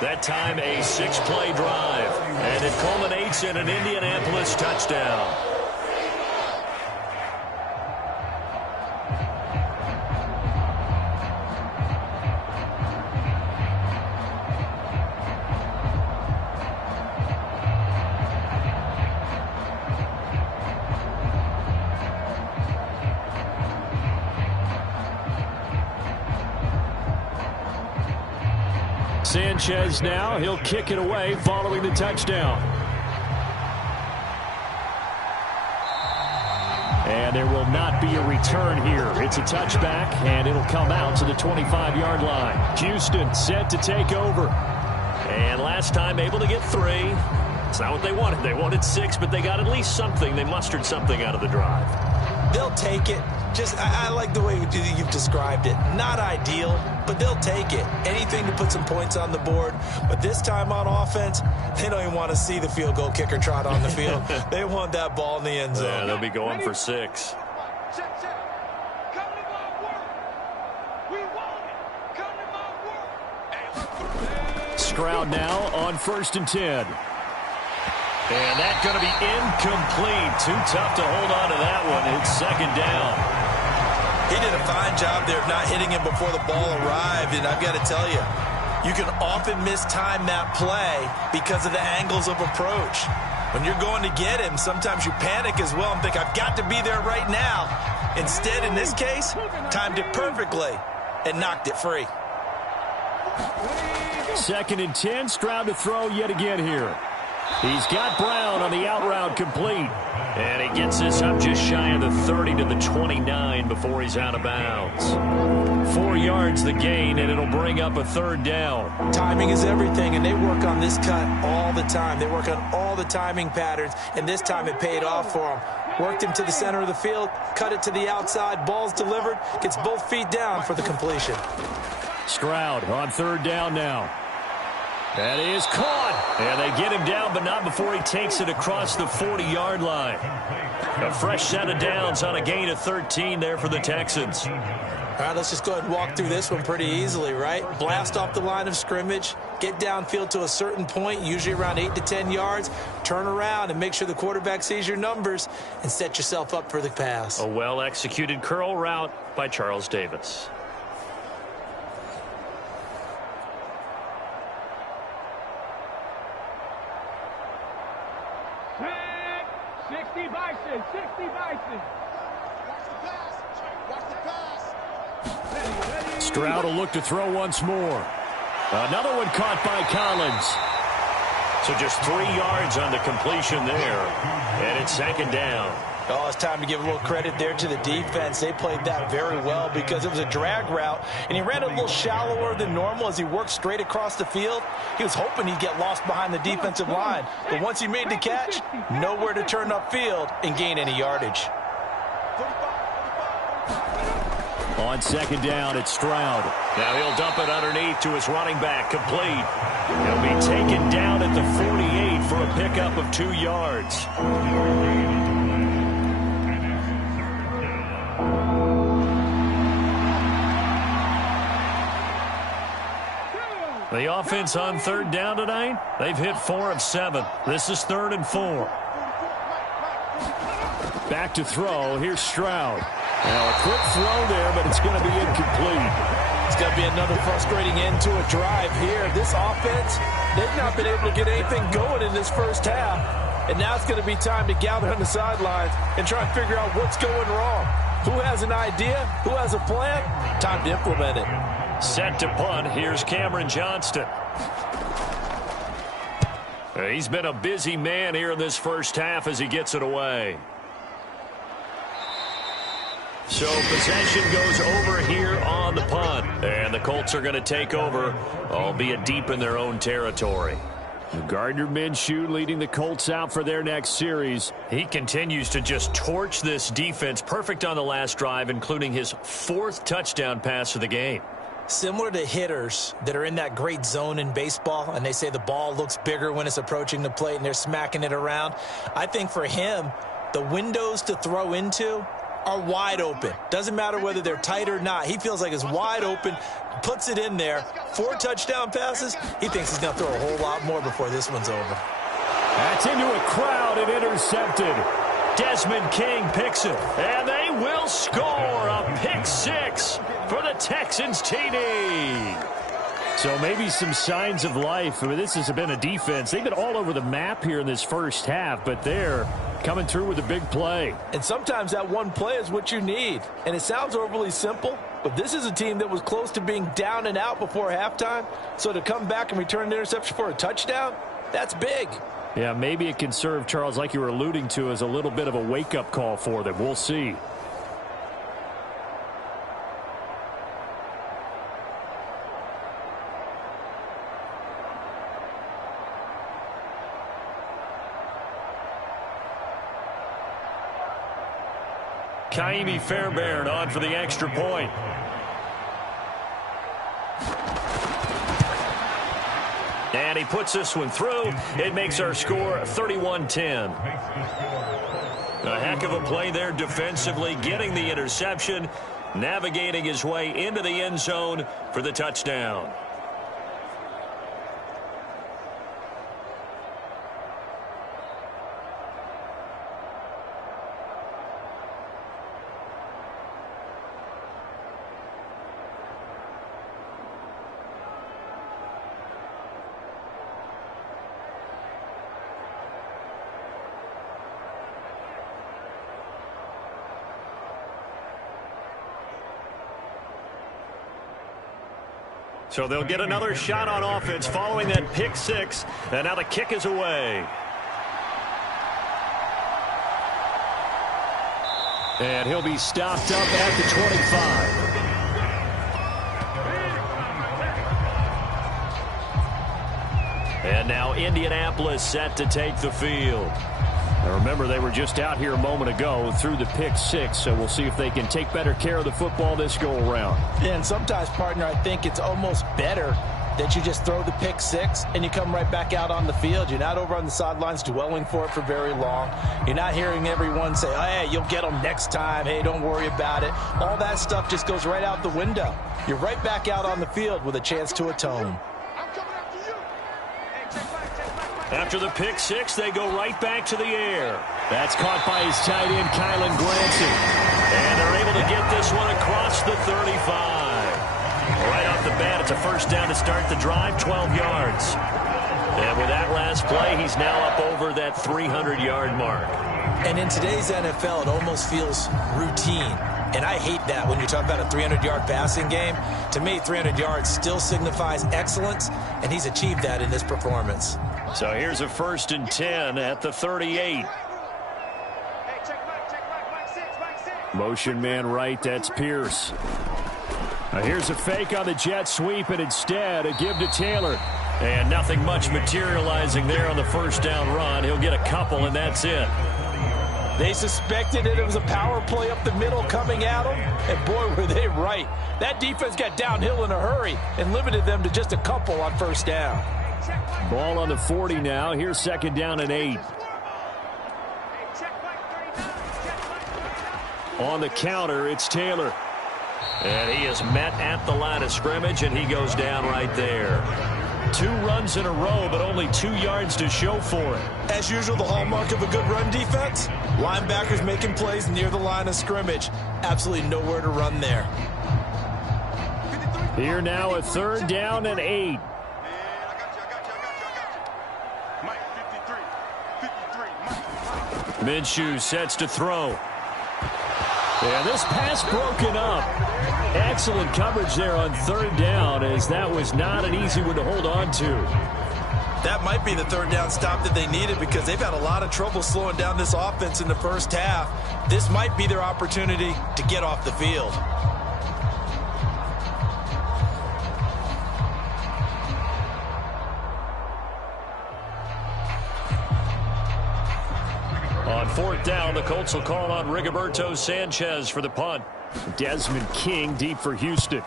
That time a 6-play drive, and it culminates in an Indianapolis touchdown. Sanchez now, he'll kick it away following the touchdown. And there will not be a return here. It's a touchback, and it'll come out to the 25-yard line. Houston set to take over. And last time able to get 3. It's not what they wanted. They wanted 6, but they got at least something. They mustered something out of the drive. They'll take it. I like the way you've described it. Not ideal, but they'll take it. Anything to put some points on the board. But this time on offense, they don't even want to see the field goal kicker trot on the field. They want that ball in the end zone. Yeah, they'll be going for 6. Stroud now on 1st and 10. And that's going to be incomplete. Too tough to hold on to that one. It's 2nd down. He did a fine job there of not hitting him before the ball arrived. And I've got to tell you, You can often mistime that play because of the angles of approach. When you're going to get him, sometimes you panic as well and think, I've got to be there right now. Instead, in this case, timed it perfectly and knocked it free. 2nd and 10, Stroud to throw yet again here. He's got Brown on the out route complete. And he gets this up just shy of the 30 to the 29 before he's out of bounds. 4 yards the gain, and it'll bring up a 3rd down. Timing is everything, and they work on this cut all the time. They work on all the timing patterns, and this time it paid off for him. Worked him to the center of the field, cut it to the outside, ball's delivered, gets both feet down for the completion. Stroud on 3rd down now. That is caught. And they get him down, but not before he takes it across the 40-yard line. A fresh set of downs on a gain of 13 there for the Texans. All right, let's just go ahead and walk through this one pretty easily, right? Blast off the line of scrimmage, get downfield to a certain point, usually around 8 to 10 yards, turn around and make sure the quarterback sees your numbers and set yourself up for the pass. A well-executed curl route by Charles Davis. Stroud will look to throw once more. Another one caught by Collins. So just 3 yards on the completion there. And it's 2nd down. Oh, it's time to give a little credit there to the defense. They played that very well because it was a drag route, and he ran a little shallower than normal as he worked straight across the field. He was hoping he'd get lost behind the defensive line, but once he made the catch, nowhere to turn upfield and gain any yardage. On 2nd down, it's Stroud. Now he'll dump it underneath to his running back, complete. He'll be taken down at the 48 for a pickup of 2 yards. The offense on 3rd down tonight, they've hit 4 of 7. This is 3rd and 4. Back to throw. Here's Stroud. Now a quick throw there, but it's going to be incomplete. It's going to be another frustrating end to a drive here. This offense, they've not been able to get anything going in this first half. And now it's going to be time to gather on the sidelines and try and figure out what's going wrong. Who has an idea? Who has a plan? Time to implement it. Set to punt. Here's Cameron Johnston. He's been a busy man here in this first half as he gets it away. So possession goes over here on the punt. And the Colts are going to take over, albeit deep in their own territory. Gardner Minshew leading the Colts out for their next series. He continues to just torch this defense. Perfect on the last drive, including his 4th touchdown pass of the game. Similar to hitters that are in that great zone in baseball, and they say the ball looks bigger when it's approaching the plate and they're smacking it around. I think for him, the windows to throw into are wide open. Doesn't matter whether they're tight or not. He feels like it's wide open, puts it in there. 4 touchdown passes. He thinks he's going to throw a whole lot more before this one's over. That's into a crowd and intercepted. Desmond King picks it, and they will score a pick 6 for the Texans TD. So maybe some signs of life. I mean, this has been a defense. They've been all over the map here in this first half, but they're coming through with a big play. And sometimes that one play is what you need. And it sounds overly simple, but this is a team that was close to being down and out before halftime. So to come back and return an interception for a touchdown, that's big. Yeah, maybe it can serve, Charles, like you were alluding to, as a little bit of a wake-up call for them. We'll see. Kaimi Fairbairn on for the extra point. And he puts this one through. It makes our score 31-10. A heck of a play there defensively, getting the interception, navigating his way into the end zone for the touchdown. So they'll get another shot on offense following that pick six. And now the kick is away. And he'll be stopped up at the 25. And now Indianapolis set to take the field. Now remember, they were just out here a moment ago through the pick six, so we'll see if they can take better care of the football this go-around. And sometimes, partner, I think it's almost better that you just throw the pick six and you come right back out on the field. You're not over on the sidelines dwelling for it for very long. You're not hearing everyone say, oh, hey, you'll get them next time. Hey, don't worry about it. All that stuff just goes right out the window. You're right back out on the field with a chance to atone. After the pick six, they go right back to the air. That's caught by his tight end, Kylan Granson. And they're able to get this one across the 35. Right off the bat, it's a first down to start the drive, 12 yards. And with that last play, he's now up over that 300-yard mark. And in today's NFL, it almost feels routine. And I hate that when you talk about a 300-yard passing game. To me, 300 yards still signifies excellence, and he's achieved that in this performance. So here's a 1st and 10 at the 38. Motion man right, that's Pierce. Now here's a fake on the jet sweep, and instead a give to Taylor. And nothing much materializing there on the first down run. He'll get a couple, and that's it. They suspected it was a power play up the middle coming at them, and boy, were they right. That defense got downhill in a hurry and limited them to just a couple on first down. Ball on the 40 now. Here's 2nd down and 8. On the counter, it's Taylor. And he is met at the line of scrimmage, and he goes down right there. 2 runs in a row, but only 2 yards to show for it. As usual, the hallmark of a good run defense, linebackers making plays near the line of scrimmage. Absolutely nowhere to run there. Here now, a 3rd down and 8. Minshew sets to throw. And this pass broken up. Excellent coverage there on 3rd down, as that was not an easy one to hold on to. That might be the 3rd down stop that they needed, because they've had a lot of trouble slowing down this offense in the first half. This might be their opportunity to get off the field. On 4th down, the Colts will call on Rigoberto Sanchez for the punt. Desmond King deep for Houston.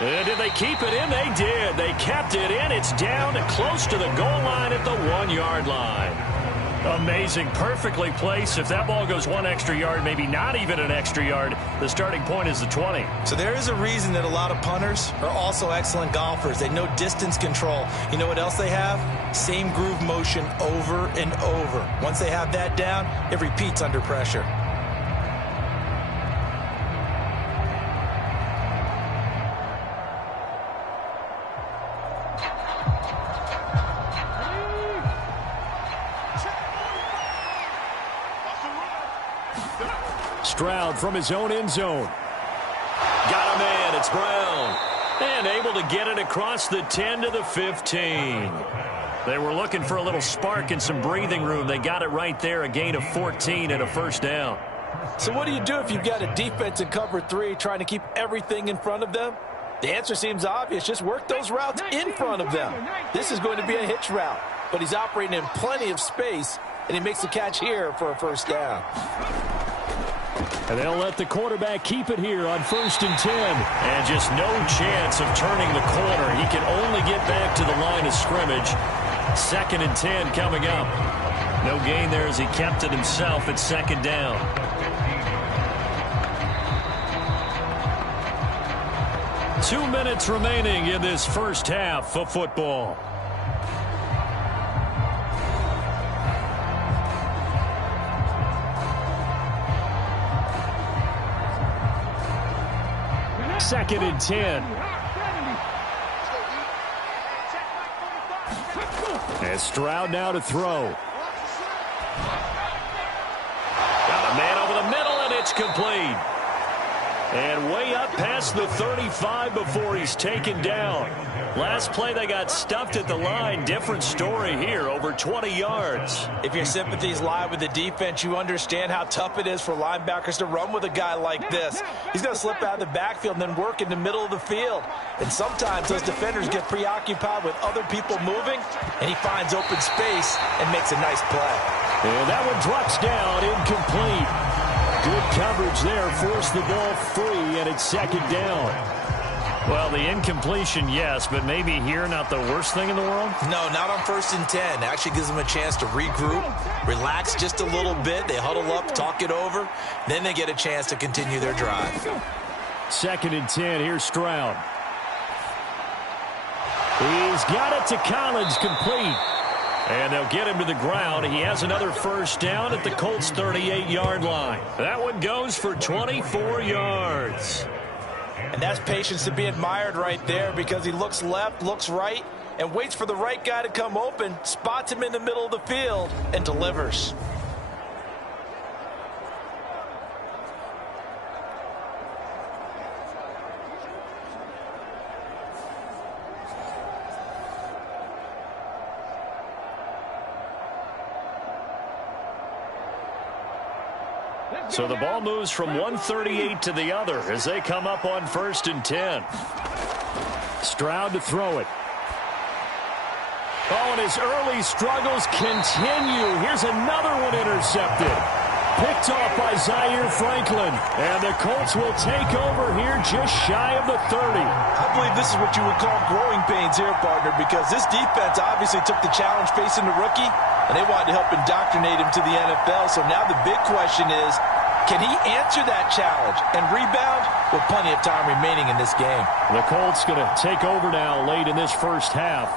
And did they keep it in? They did. They kept it in. It's down close to the goal line at the 1-yard line. Amazing. Perfectly placed. If that ball goes 1 extra yard, maybe not even an extra yard, the starting point is the 20. So there is a reason that a lot of punters are also excellent golfers. They know distance control. You know what else they have? Same groove motion over and over. Once they have that down, it repeats under pressure. Stroud from his own end zone. Got a man. It's Brown. And able to get it across the 10 to the 15. They were looking for a little spark and some breathing room. They got it right there. A gain of 14 and a first down. So what do you do if you've got a defense in cover 3 trying to keep everything in front of them? The answer seems obvious. Just work those routes in front of them. This is going to be a hitch route, but he's operating in plenty of space, and he makes the catch here for a first down. And they'll let the quarterback keep it here on 1st and 10. And just no chance of turning the corner. He can only get back to the line of scrimmage. 2nd and 10 coming up. No gain there as he kept it himself at 2nd down. Two minutes remaining in this first half of football. Second and 10. And Stroud now to throw. Got a man over the middle, and It's complete. And way up past the 35 before he's taken down. Last play, they got stuffed at the line. Different story here, over 20 yards. If your sympathies lie with the defense, you understand how tough it is for linebackers to run with a guy like this. He's going to slip out of the backfield and then work in the middle of the field. And sometimes those defenders get preoccupied with other people moving, and he finds open space and makes a nice play. And that one drops down, incomplete. Good coverage there, forced the ball free, and it's second down. Well, the incompletion, yes, but maybe here not the worst thing in the world? No, not on 1st and 10. Actually gives them a chance to regroup, relax just a little bit. They huddle up, talk it over. Then they get a chance to continue their drive. 2nd and 10, here's Stroud. He's got it to Collins, complete. And they'll get him to the ground. He has another first down at the Colts' 38-yard line. That one goes for 24 yards. And that's patience to be admired right there, because he looks left, looks right, and waits for the right guy to come open, spots him in the middle of the field, and delivers. So the ball moves from 138 to the other as they come up on 1st and 10. Stroud to throw it. Oh, and his early struggles continue. Here's another one intercepted. Picked off by Zaire Franklin. And the Colts will take over here just shy of the 30. I believe this is what you would call growing pains here, partner, because this defense obviously took the challenge facing the rookie, and they wanted to help indoctrinate him to the NFL. So now the big question is, can he answer that challenge and rebound with plenty of time remaining in this game? The Colts going to take over now late in this first half.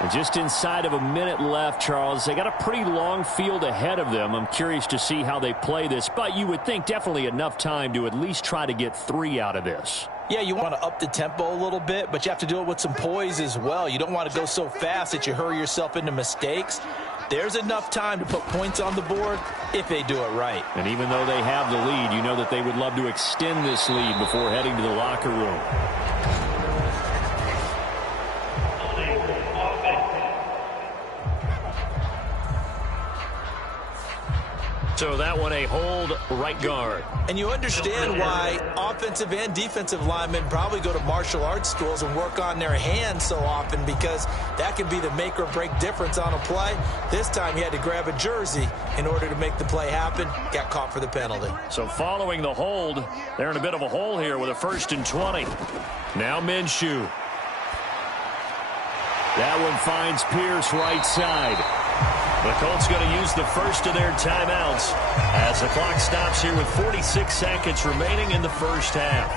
And just inside of a minute left, Charles. They got a pretty long field ahead of them. I'm curious to see how they play this. But you would think definitely enough time to at least try to get 3 out of this. Yeah, you want to up the tempo a little bit, but you have to do it with some poise as well. You don't want to go so fast that you hurry yourself into mistakes. There's enough time to put points on the board if they do it right. And even though they have the lead, you know that they would love to extend this lead before heading to the locker room. So that one a hold, right guard. And you understand why offensive and defensive linemen probably go to martial arts schools and work on their hands so often, because that can be the make or break difference on a play. This time he had to grab a jersey in order to make the play happen. Got caught for the penalty. So following the hold, they're in a bit of a hole here with a 1st and 20. Now Minshew. That one finds Pierce right side. The Colts going to use the first of their timeouts as the clock stops here with 46 seconds remaining in the first half.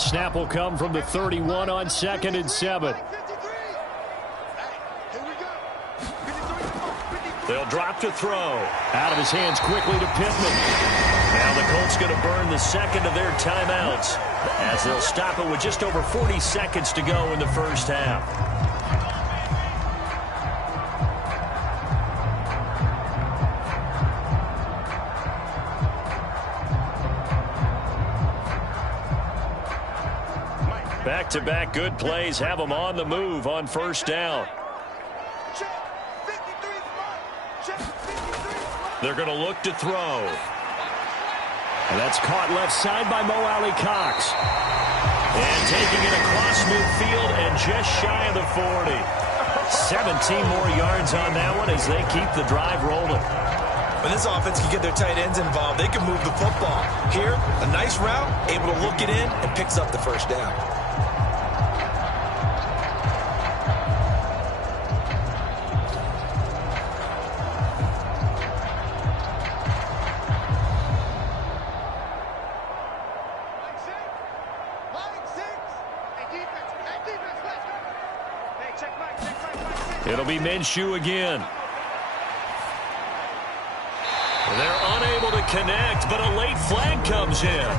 Snap will come from the 31 on 2nd and 7. They'll drop to throw. Out of his hands quickly to Pittman. Now the Colts going to burn the second of their timeouts as they'll stop it with just over 40 seconds to go in the first half. Back-to-back good plays have them on the move on 1st down. They're going to look to throw. And that's caught left side by Mo Alley Cox. And taking it across midfield and just shy of the 40. 17 more yards on that one as they keep the drive rolling. When this offense can get their tight ends involved, they can move the football. Here, a nice route, able to look it in, and picks up the first down. It'll be Minshew again. They're unable to connect, but a late flag comes in.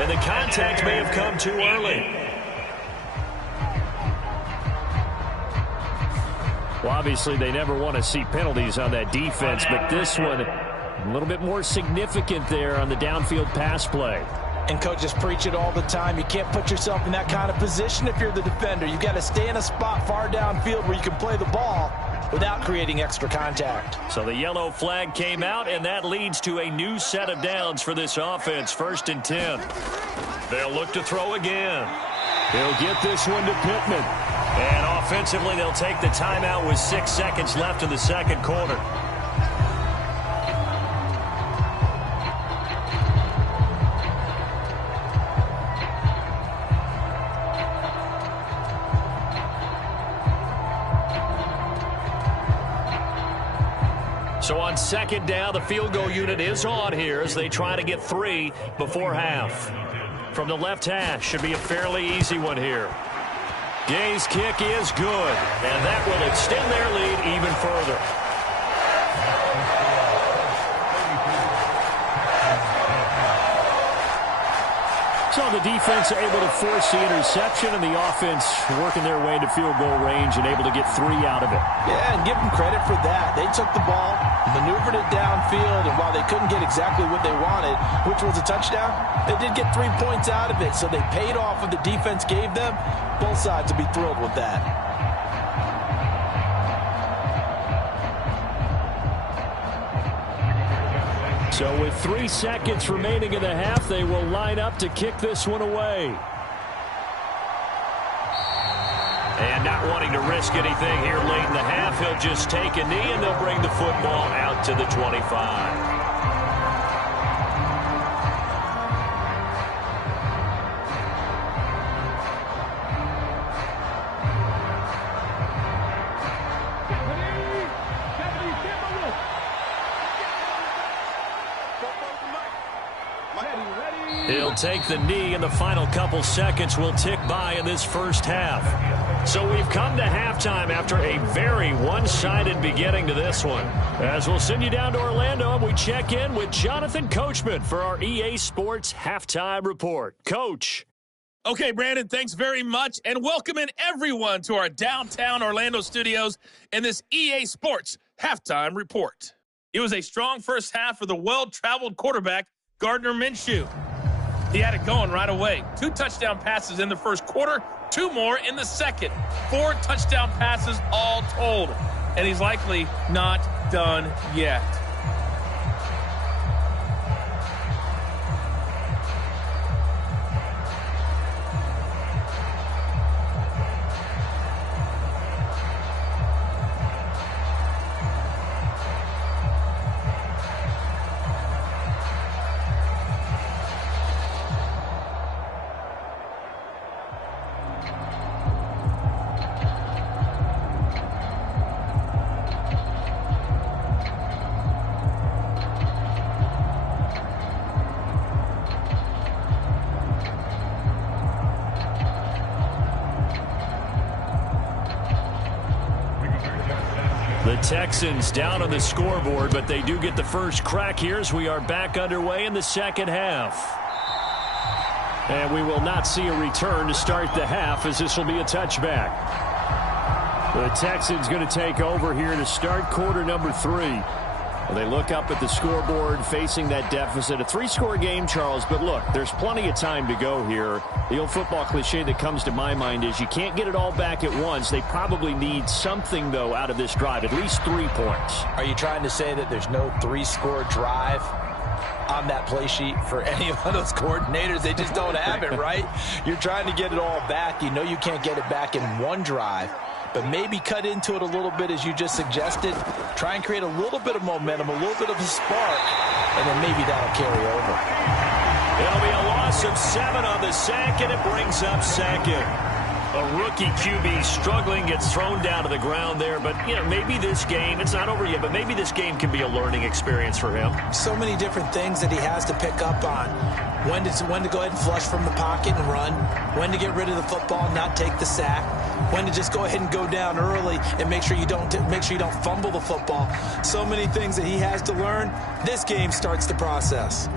And the contact may have come too early. Well, obviously, they never want to see penalties on that defense, but this one a little bit more significant there on the downfield pass play. And coaches preach it all the time. You can't put yourself in that kind of position if you're the defender. You've got to stay in a spot far downfield where you can play the ball without creating extra contact. So the yellow flag came out, and that leads to a new set of downs for this offense. 1st and 10. They'll look to throw again. He'll get this one to Pittman. And offensively, they'll take the timeout with 6 seconds left in the second quarter. So on 2nd down, the field goal unit is on here as they try to get 3 before half. From the left hash, should be a fairly easy one here. Gay's kick is good, and that will extend their lead even further. So the defense able to force the interception, and the offense working their way into field goal range and able to get 3 out of it. Yeah, and give them credit for that. They took the ball, maneuvered it downfield, and while they couldn't get exactly what they wanted, which was a touchdown, they did get 3 points out of it. So they paid off what the defense gave them. Both sides will be thrilled with that. So with 3 seconds remaining in the half, they will line up to kick this one away. And not wanting to risk anything here late in the half, he'll just take a knee, and they'll bring the football out to the 25. He'll take the knee, and the final couple seconds will tick by in this first half. So we've come to halftime after a very one-sided beginning to this one. As we'll send you down to Orlando, and we check in with Jonathan Coachman for our EA Sports Halftime Report. Coach. Okay, Brandon, thanks very much, and welcome in everyone to our downtown Orlando studios in this EA Sports Halftime Report. It was a strong first half for the well-traveled quarterback, Gardner Minshew. He had it going right away. 2 touchdown passes in the first quarter, 2 more in the second. 4 touchdown passes all told. And he's likely not done yet. The Texans down on the scoreboard, but they do get the first crack here as we are back underway in the second half. And we will not see a return to start the half, as this will be a touchback. The Texans going to take over here to start quarter number 3. Well, they look up at the scoreboard facing that deficit. A 3-score game, Charles, but look, there's plenty of time to go here. The old football cliche that comes to my mind is you can't get it all back at once. They probably need something, though, out of this drive, at least 3 points. Are you trying to say that there's no 3-score drive on that play sheet for any of those coordinators? They just don't have it, right? You're trying to get it all back. You know you can't get it back in one drive. But maybe cut into it a little bit, as you just suggested. Try and create a little bit of momentum, a little bit of a spark, and then maybe that'll carry over. It'll be a loss of 7 on the sack, and it brings up second. A rookie QB struggling, gets thrown down to the ground there. But, you know, maybe this game, it's not over yet, but maybe this game can be a learning experience for him. So many different things that he has to pick up on. When to go ahead and flush from the pocket and run. When to get rid of the football and not take the sack. When to just go ahead and go down early and make sure you don't fumble the football. So many things that he has to learn. This game starts the process.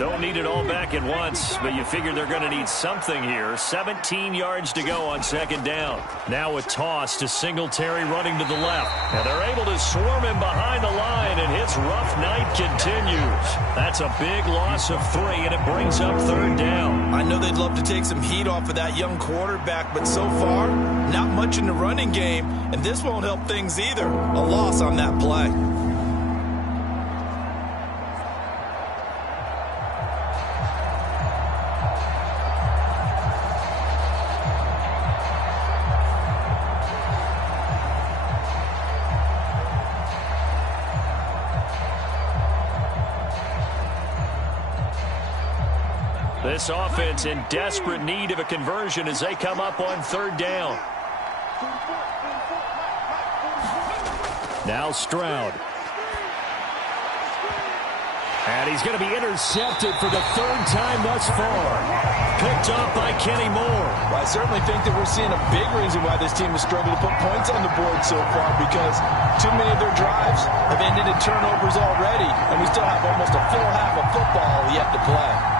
Don't need it all back at once, but you figure they're going to need something here. 17 yards to go on second down. Now a toss to Singletary running to the left. And they're able to swarm him behind the line, and his rough night continues. That's a big loss of 3, and it brings up third down. I know they'd love to take some heat off of that young quarterback, but so far, not much in the running game, and this won't help things either. A loss on that play. This offense in desperate need of a conversion as they come up on third down. Now Stroud. And he's going to be intercepted for the third time thus far. Picked off by Kenny Moore. Well, I certainly think that we're seeing a big reason why this team has struggled to put points on the board so far, because too many of their drives have ended in turnovers already, and we still have almost a full half of football yet to play.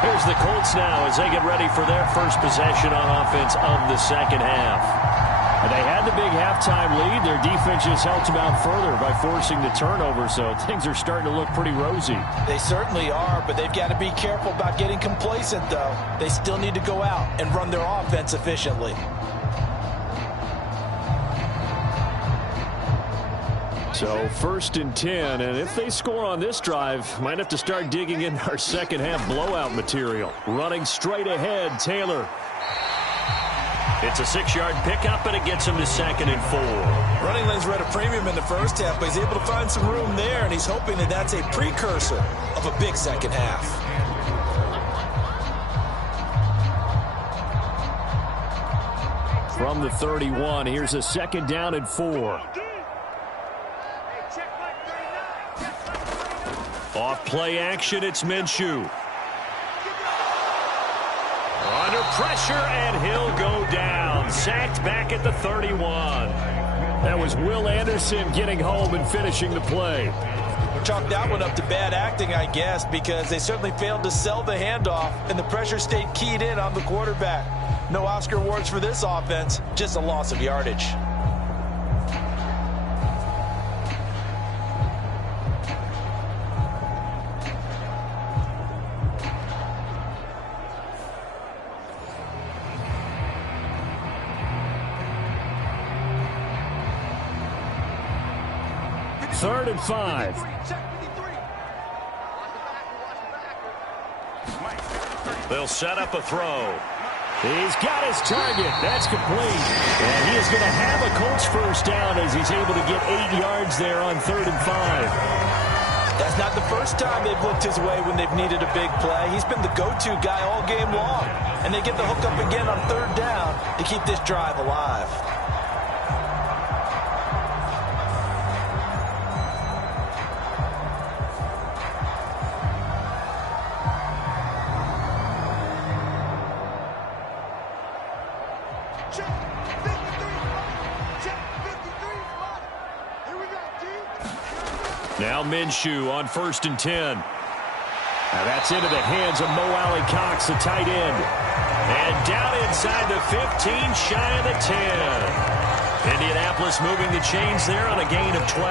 Here's the Colts now as they get ready for their first possession on offense of the second half. And they had the big halftime lead. Their defense just helped them out further by forcing the turnover, so things are starting to look pretty rosy. They certainly are, but they've got to be careful about getting complacent, though. They still need to go out and run their offense efficiently. So 1st and 10, and if they score on this drive, might have to start digging in our second half blowout material. Running straight ahead, Taylor. It's a 6-yard pickup, and it gets him to 2nd and 4. Running lanes were at a premium in the first half, but he's able to find some room there, and he's hoping that that's a precursor of a big second half. From the 31, here's a 2nd down and 4. Off play action, it's Minshew. Under pressure, and he'll go down. Sacked back at the 31. That was Will Anderson getting home and finishing the play. Chalk that one up to bad acting, I guess, because they certainly failed to sell the handoff, and the pressure stayed keyed in on the quarterback. No Oscar awards for this offense, just a loss of yardage. Third and 5. They'll set up a throw. He's got his target. That's complete. And he is going to have a Colts first down as he's able to get 8 yards there on 3rd and 5. That's not the first time they've looked his way when they've needed a big play. He's been the go-to guy all game long. And they get the hook up again on 3rd down to keep this drive alive. Now Minshew on 1st and 10. Now that's into the hands of Mo Alley Cox, the tight end. And down inside the 15, shy of the 10. Indianapolis moving the chains there on a gain of 12.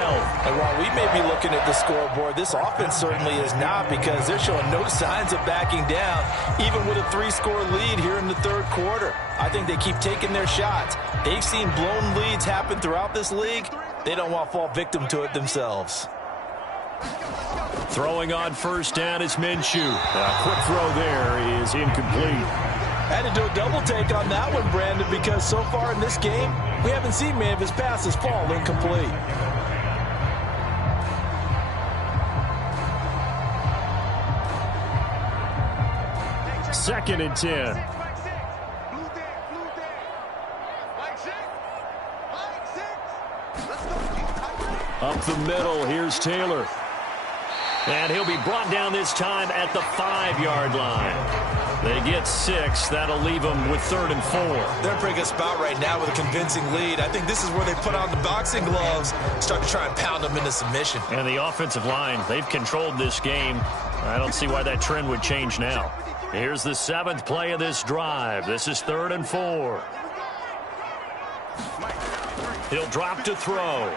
And while we may be looking at the scoreboard, this offense certainly is not, because they're showing no signs of backing down, even with a 3-score lead here in the 3rd quarter. I think they keep taking their shots. They've seen blown leads happen throughout this league. They don't want to fall victim to it themselves. Throwing on 1st down is Minshew. A quick throw there is incomplete. Had to do a double take on that one, Brandon, because so far in this game, we haven't seen many of his passes fall incomplete. Second and 10. Up the middle, here's Taylor. And he'll be brought down this time at the 5-yard line. They get 6. That'll leave them with 3rd and 4. They're in a pretty good spot right now with a convincing lead. I think this is where they put on the boxing gloves, start to try and pound them into submission. And the offensive line, they've controlled this game. I don't see why that trend would change now. Here's the 7th play of this drive. This is 3rd and 4. He'll drop to throw.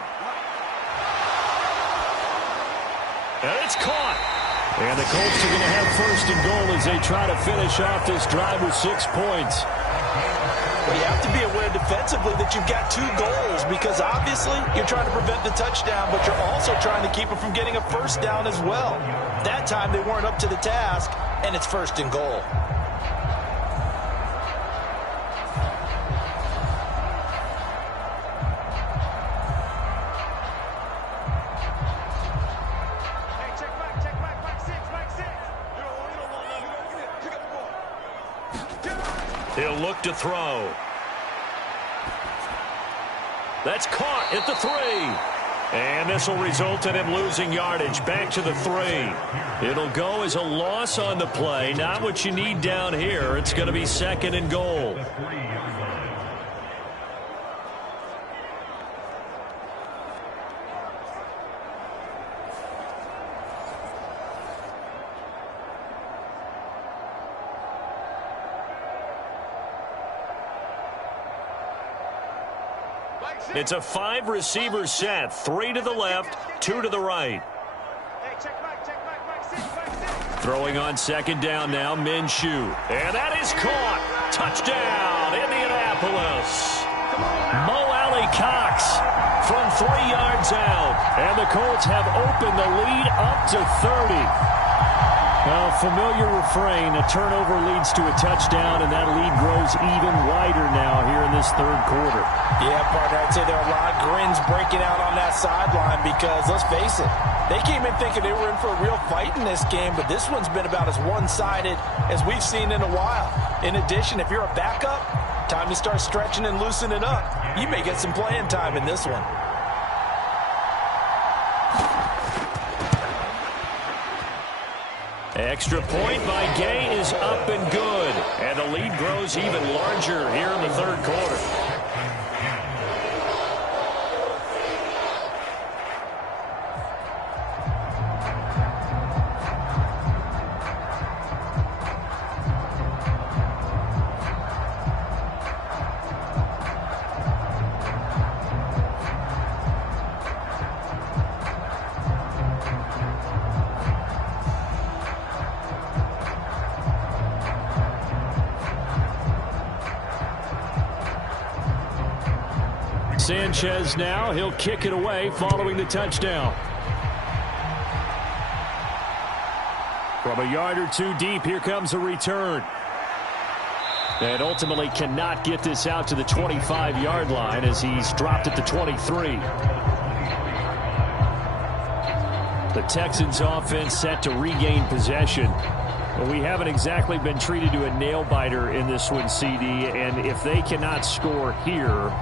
And it's caught. And the Colts are going to have 1st and goal as they try to finish off this drive with 6 points. Well, you have to be aware defensively that you've got 2 goals because obviously you're trying to prevent the touchdown, but you're also trying to keep them from getting a 1st down as well. That time they weren't up to the task, and it's 1st and goal. He'll look to throw. That's caught at the 3. And this will result in him losing yardage back to the 3. It'll go as a loss on the play. Not what you need down here. It's going to be 2nd and goal. It's a 5-receiver set. 3 to the left, 2 to the right. Throwing on 2nd down now, Minshew. And that is caught. Touchdown, Indianapolis. Mo Alley Cox from 3 yards out. And the Colts have opened the lead up to 30. Well, familiar refrain, a turnover leads to a touchdown, and that lead grows even wider now here in this 3rd quarter. Yeah, partner, I'd say there are a lot of grins breaking out on that sideline because, let's face it, they came in thinking they were in for a real fight in this game, but this one's been about as one-sided as we've seen in a while. In addition, if you're a backup, time to start stretching and loosening up. You may get some playing time in this one. Extra point by Gay is up and good. And the lead grows even larger here in the 3rd quarter. Sanchez now, he'll kick it away following the touchdown. From a yard or 2 deep, here comes a return. And ultimately cannot get this out to the 25-yard line as he's dropped at the 23. The Texans offense set to regain possession. Well, we haven't exactly been treated to a nail-biter in this one, CD, and if they cannot score here,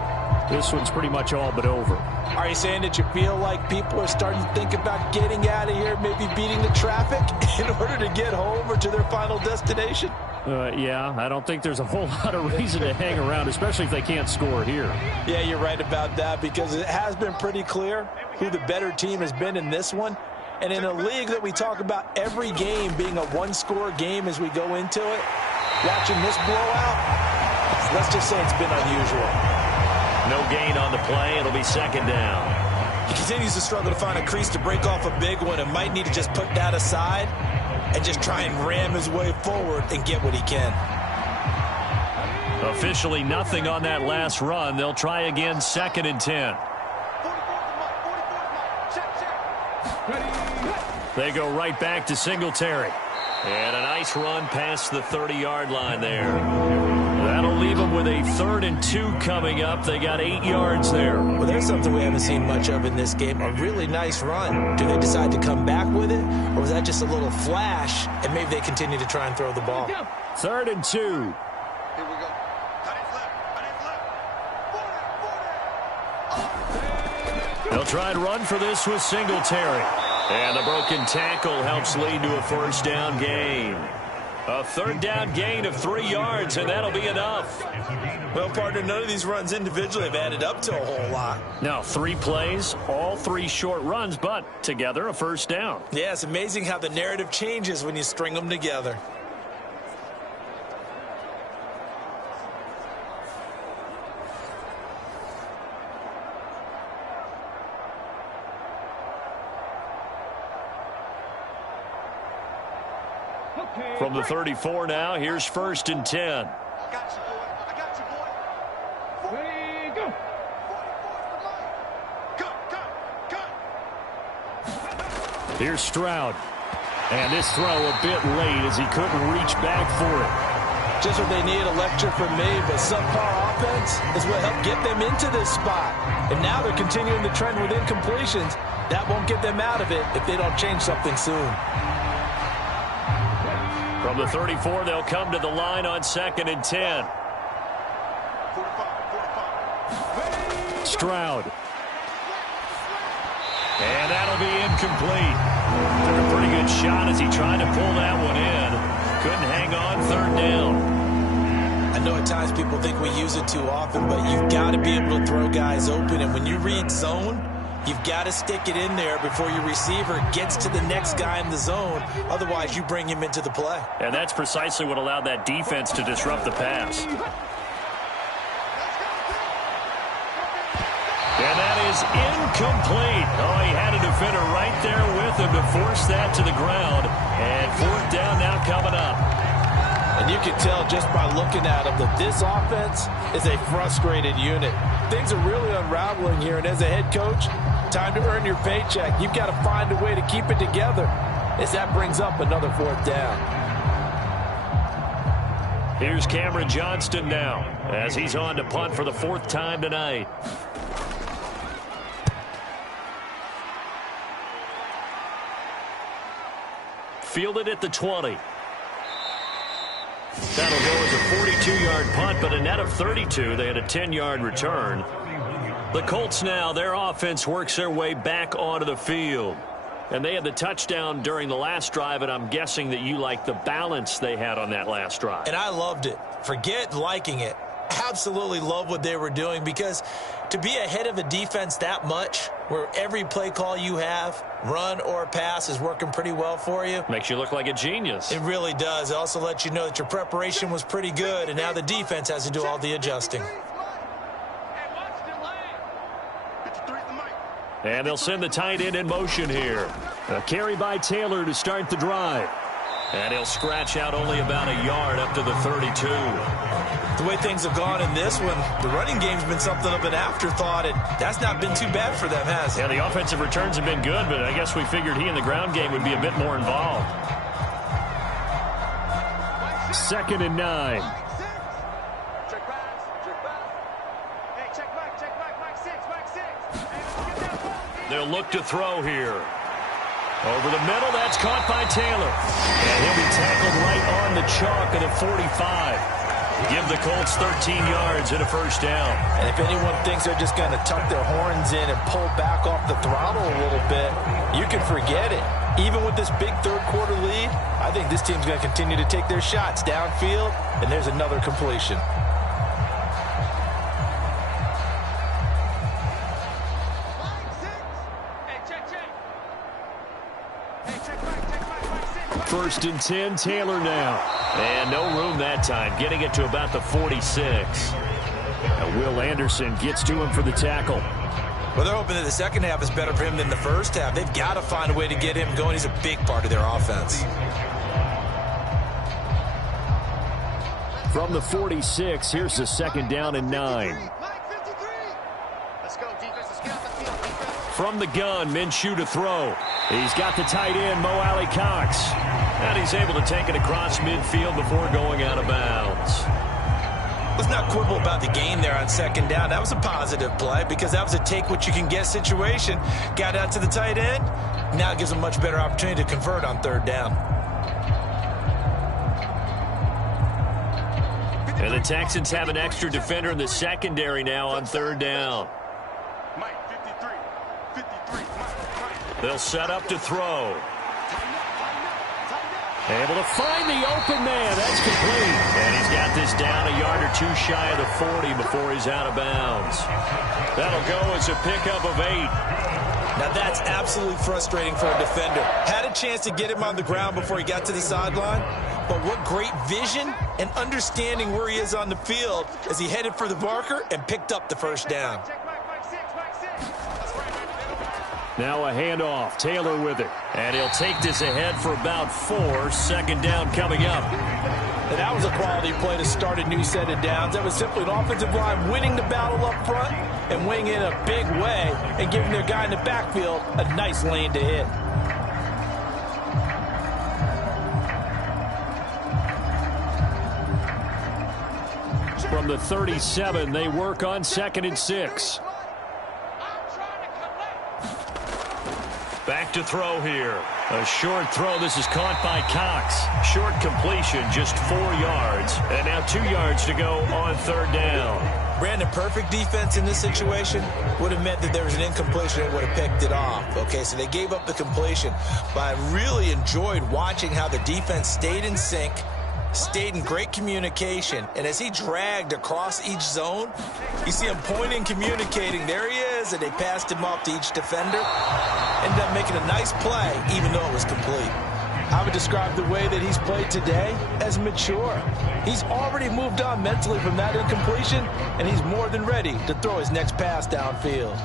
this one's pretty much all but over. Are you saying that you feel like people are starting to think about getting out of here, maybe beating the traffic in order to get home or to their final destination? Yeah, I don't think there's a whole lot of reason to hang around, especially if they can't score here. Yeah, you're right about that because it has been pretty clear who the better team has been in this one. And in a league that we talk about every game being a one-score game as we go into it, watching this blowout, let's just say it's been unusual. No gain on the play. It'll be 2nd down. He continues to struggle to find a crease to break off a big one and might need to just put that aside and just try and ram his way forward and get what he can. Officially nothing on that last run. They'll try again 2nd and 10. They go right back to Singletary. And a nice run past the 30-yard line there. That'll leave them with a 3rd and 2 coming up. They got 8 yards there. Well, there's something we haven't seen much of in this game, a really nice run. Do they decide to come back with it, or was that just a little flash, and maybe they continue to try and throw the ball? 3rd and 2. Here we go. They'll try and run for this with Singletary. And the broken tackle helps lead to a 1st down gain. A third down gain of 3 yards, and that'll be enough. Well, partner, none of these runs individually have added up to a whole lot. Now, 3 plays, all 3 short runs, but together a first down. Yeah, it's amazing how the narrative changes when you string them together. From the 34 now, here's 1st and 10. I got you, boy. I got you, boy. Ready, go. Cut. Here's Stroud. And this throw a bit late as he couldn't reach back for it. Just what they need, a lecture from me, but subpar offense is what helped get them into this spot. And now they're continuing the trend with incompletions. That won't get them out of it if they don't change something soon. From the 34, they'll come to the line on 2nd and 10. 45. Stroud. And that'll be incomplete. Took a pretty good shot as he tried to pull that one in. Couldn't hang on, 3rd down. I know at times people think we use it too often, but you've got to be able to throw guys open. And when you read zone, you've got to stick it in there before your receiver gets to the next guy in the zone. Otherwise, you bring him into the play. And that's precisely what allowed that defense to disrupt the pass. And that is incomplete. Oh, he had a defender right there with him to force that to the ground. And 4th down now coming up. And you can tell just by looking at them that this offense is a frustrated unit. Things are really unraveling here, and as a head coach, time to earn your paycheck. You've got to find a way to keep it together as that brings up another 4th down. Here's Cameron Johnston now as he's on to punt for the 4th time tonight. Fielded at the 20. That'll go as a 42-yard punt, but a net of 32. They had a 10-yard return. The Colts now, their offense works their way back onto the field. And they had the touchdown during the last drive, and I'm guessing that you like the balance they had on that last drive. And I loved it. Forget liking it. Absolutely love what they were doing, because to be ahead of a defense that much, where every play call you have, run or pass, is working pretty well for you. Makes you look like a genius. It really does. It also lets you know that your preparation was pretty good, and now the defense has to do all the adjusting. And they'll send the tight end in motion here. A carry by Taylor to start the drive. And he'll scratch out only about a yard up to the 32. The way things have gone in this one, the running game's been something of an afterthought, and that's not been too bad for them, has it? Yeah, the offensive returns have been good, but I guess we figured he in the ground game would be a bit more involved. 2nd and 9. Check pass. Hey, check back. Mike 6. They'll look to throw here. Over the middle, that's caught by Taylor. And he'll be tackled right on the chalk of the 45. Give the Colts 13 yards and a 1st down. And if anyone thinks they're just going to tuck their horns in and pull back off the throttle a little bit, you can forget it. Even with this big 3rd quarter lead, I think this team's going to continue to take their shots downfield, and there's another completion. First and 10, Taylor now. And no room that time, getting it to about the 46. Now Will Anderson gets to him for the tackle. Well, they're hoping that the second half is better for him than the first half. They've got to find a way to get him going. He's a big part of their offense. From the 46, here's the 2nd down and 9. From the gun, Minshew to throw. He's got the tight end, Mo Alley Cox. And he's able to take it across midfield before going out of bounds. Let's not quibble about the gain there on 2nd down. That was a positive play because that was a take-what-you-can-get situation. Got out to the tight end. Now it gives a much better opportunity to convert on 3rd down. And the Texans have an extra defender in the secondary now on 3rd down. They'll set up to throw. Able to find the open man. That's complete. And he's got this down a yard or two shy of the 40 before he's out of bounds. That'll go as a pickup of 8. Now that's absolutely frustrating for a defender. Had a chance to get him on the ground before he got to the sideline, but what great vision and understanding where he is on the field as he headed for the marker and picked up the first down. Now a handoff. Taylor with it. And he'll take this ahead for about 4. Second down coming up. And that was a quality play to start a new set of downs. That was simply an offensive line winning the battle up front and winning in a big way and giving their guy in the backfield a nice lane to hit. From the 37, they work on 2nd and 6. Back to throw here. A short throw. This is caught by Cox. Short completion, just 4 yards. And now 2 yards to go on 3rd down. Brandon, perfect defense in this situation would have meant that there was an incompletion and would have picked it off. Okay, so they gave up the completion. But I really enjoyed watching how the defense stayed in sync, stayed in great communication, and as he dragged across each zone, you see him pointing, communicating, there he is, and they passed him off to each defender. Ended up making a nice play, even though it was complete. I would describe the way that he's played today as mature. He's already moved on mentally from that incompletion, and he's more than ready to throw his next pass downfield.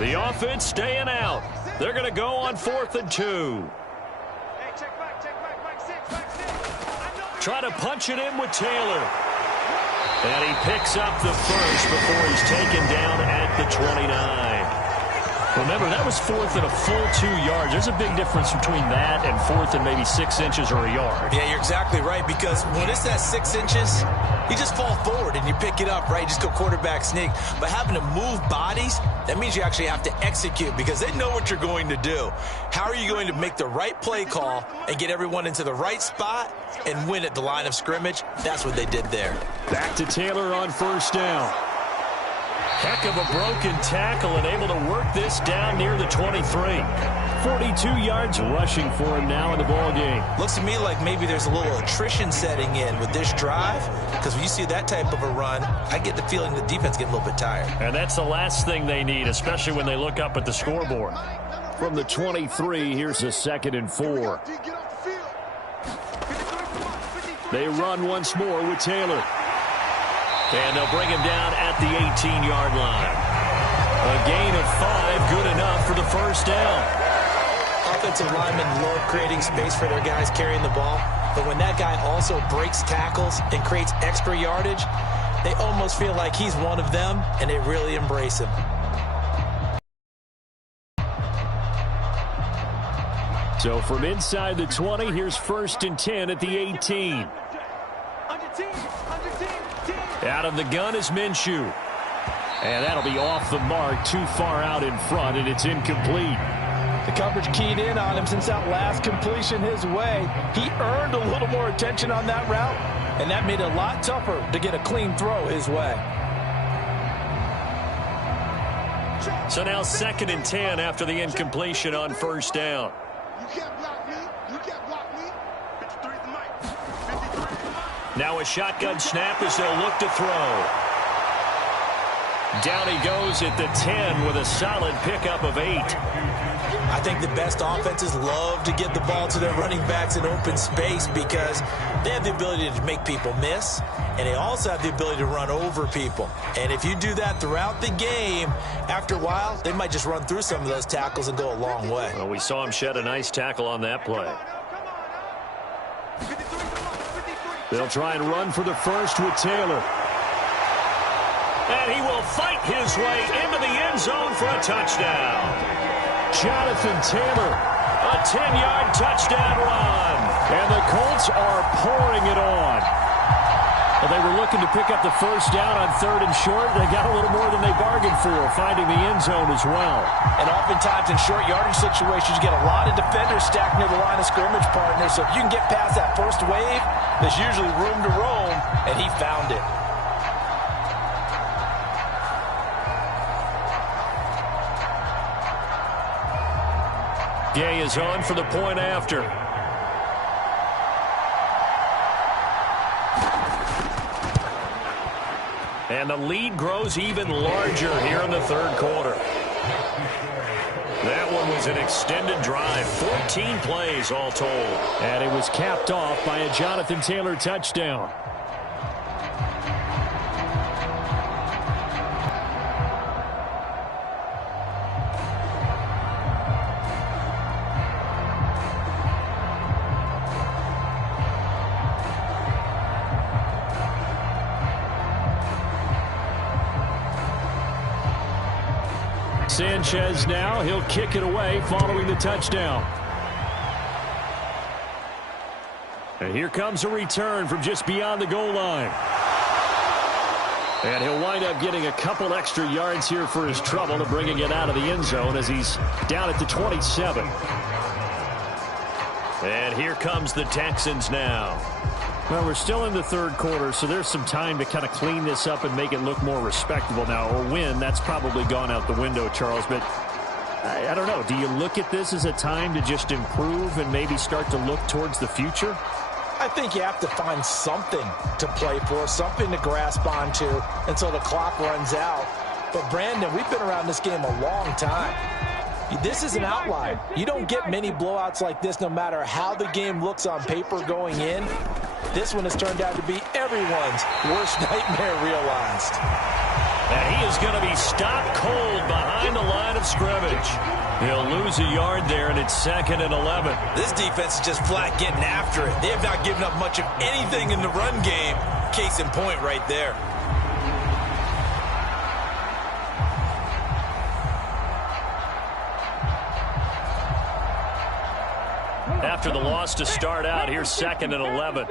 The offense staying out. They're going to go on 4th and 2. Try to punch it in with Taylor. And he picks up the first before he's taken down at the 29. Remember, that was 4th and a full 2 yards. There's a big difference between that and 4th and maybe 6 inches or a yard. Yeah, you're exactly right, because when it's that 6 inches, you just fall forward and you pick it up, right? You just go quarterback sneak. But having to move bodies, that means you actually have to execute because they know what you're going to do. How are you going to make the right play call and get everyone into the right spot and win at the line of scrimmage? That's what they did there. Back to Taylor on 1st down. Heck of a broken tackle and able to work this down near the 23. 42 yards rushing for him now in the ball game. Looks to me like maybe there's a little attrition setting in with this drive, because when you see that type of a run, I get the feeling the defense getting a little bit tired. And that's the last thing they need, especially when they look up at the scoreboard. From the 23, here's a 2nd and 4. They run once more with Taylor. And they'll bring him down at the 18-yard line. A gain of 5, good enough for the first down. Offensive linemen love creating space for their guys carrying the ball, but when that guy also breaks tackles and creates extra yardage, they almost feel like he's one of them, and they really embrace him. So from inside the 20, here's 1st and 10 at the 18. Out of the gun is Minshew. And that'll be off the mark, too far out in front, and it's incomplete. The coverage keyed in on him since that last completion his way. He earned a little more attention on that route, and that made it a lot tougher to get a clean throw his way. So now 2nd and 10 after the incompletion on 1st down. You can't block me. You can't block me. 53 is the mic. 53. Now a shotgun snap as they'll look to throw. Down he goes at the 10 with a solid pickup of 8. I think the best offenses love to get the ball to their running backs in open space because they have the ability to make people miss, and they also have the ability to run over people. And if you do that throughout the game, after a while, they might just run through some of those tackles and go a long way. Well, we saw him shed a nice tackle on that play. They'll try and run for the first with Taylor. And he will fight his way into the end zone for a touchdown. Jonathan Taylor, a 10-yard touchdown run. And the Colts are pouring it on. Well, they were looking to pick up the first down on 3rd and short. They got a little more than they bargained for, finding the end zone as well. And oftentimes in short yardage situations, you get a lot of defenders stacked near the line of scrimmage, partner. So if you can get past that first wave, there's usually room to roam, and he found it. Gay is on for the point after. And the lead grows even larger here in the third quarter. That one was an extended drive, 14 plays all told. And it was capped off by a Jonathan Taylor touchdown. Sanchez now, he'll kick it away following the touchdown. And here comes a return from just beyond the goal line. And he'll wind up getting a couple extra yards here for his trouble and bringing it out of the end zone as he's down at the 27. And here comes the Texans now. Well, we're still in the third quarter, so there's some time to kind of clean this up and make it look more respectable now. Or win, that's probably gone out the window, Charles. But I don't know. Do you look at this as a time to just improve and maybe start to look towards the future? I think you have to find something to play for, something to grasp onto until the clock runs out. But, Brandon, we've been around this game a long time. This is an outlier. You don't get many blowouts like this no matter how the game looks on paper going in. This one has turned out to be everyone's worst nightmare realized. And he is going to be stopped cold behind the line of scrimmage. He'll lose a yard there, and it's 2nd and 11. This defense is just flat getting after it. They have not given up much of anything in the run game. Case in point right there. After the loss to start out, here's 2nd and 11.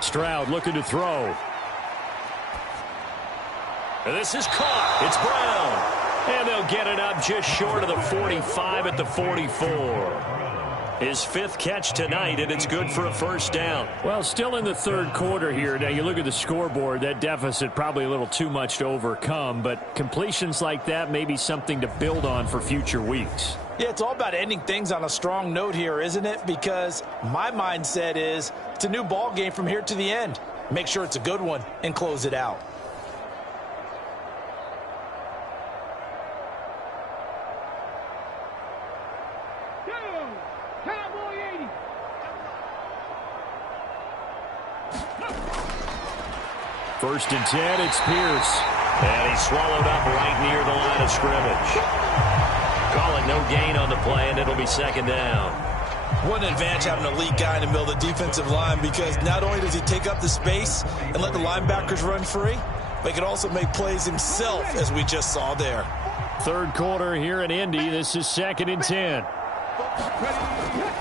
Stroud looking to throw. And this is caught. It's Brown. And they'll get it up just short of the 45 at the 44. His 5th catch tonight, and it's good for a first down. Well, still in the third quarter here. Now, you look at the scoreboard, that deficit probably a little too much to overcome, but completions like that may be something to build on for future weeks. Yeah, it's all about ending things on a strong note here, isn't it? Because my mindset is it's a new ball game from here to the end. Make sure it's a good one and close it out. First and 10, it's Pierce. And he's swallowed up right near the line of scrimmage. Call it no gain on the play, and it'll be 2nd down. What an advantage having an elite guy in the middle of the defensive line, because not only does he take up the space and let the linebackers run free, but he can also make plays himself, as we just saw there. Third quarter here in Indy. This is 2nd and 10.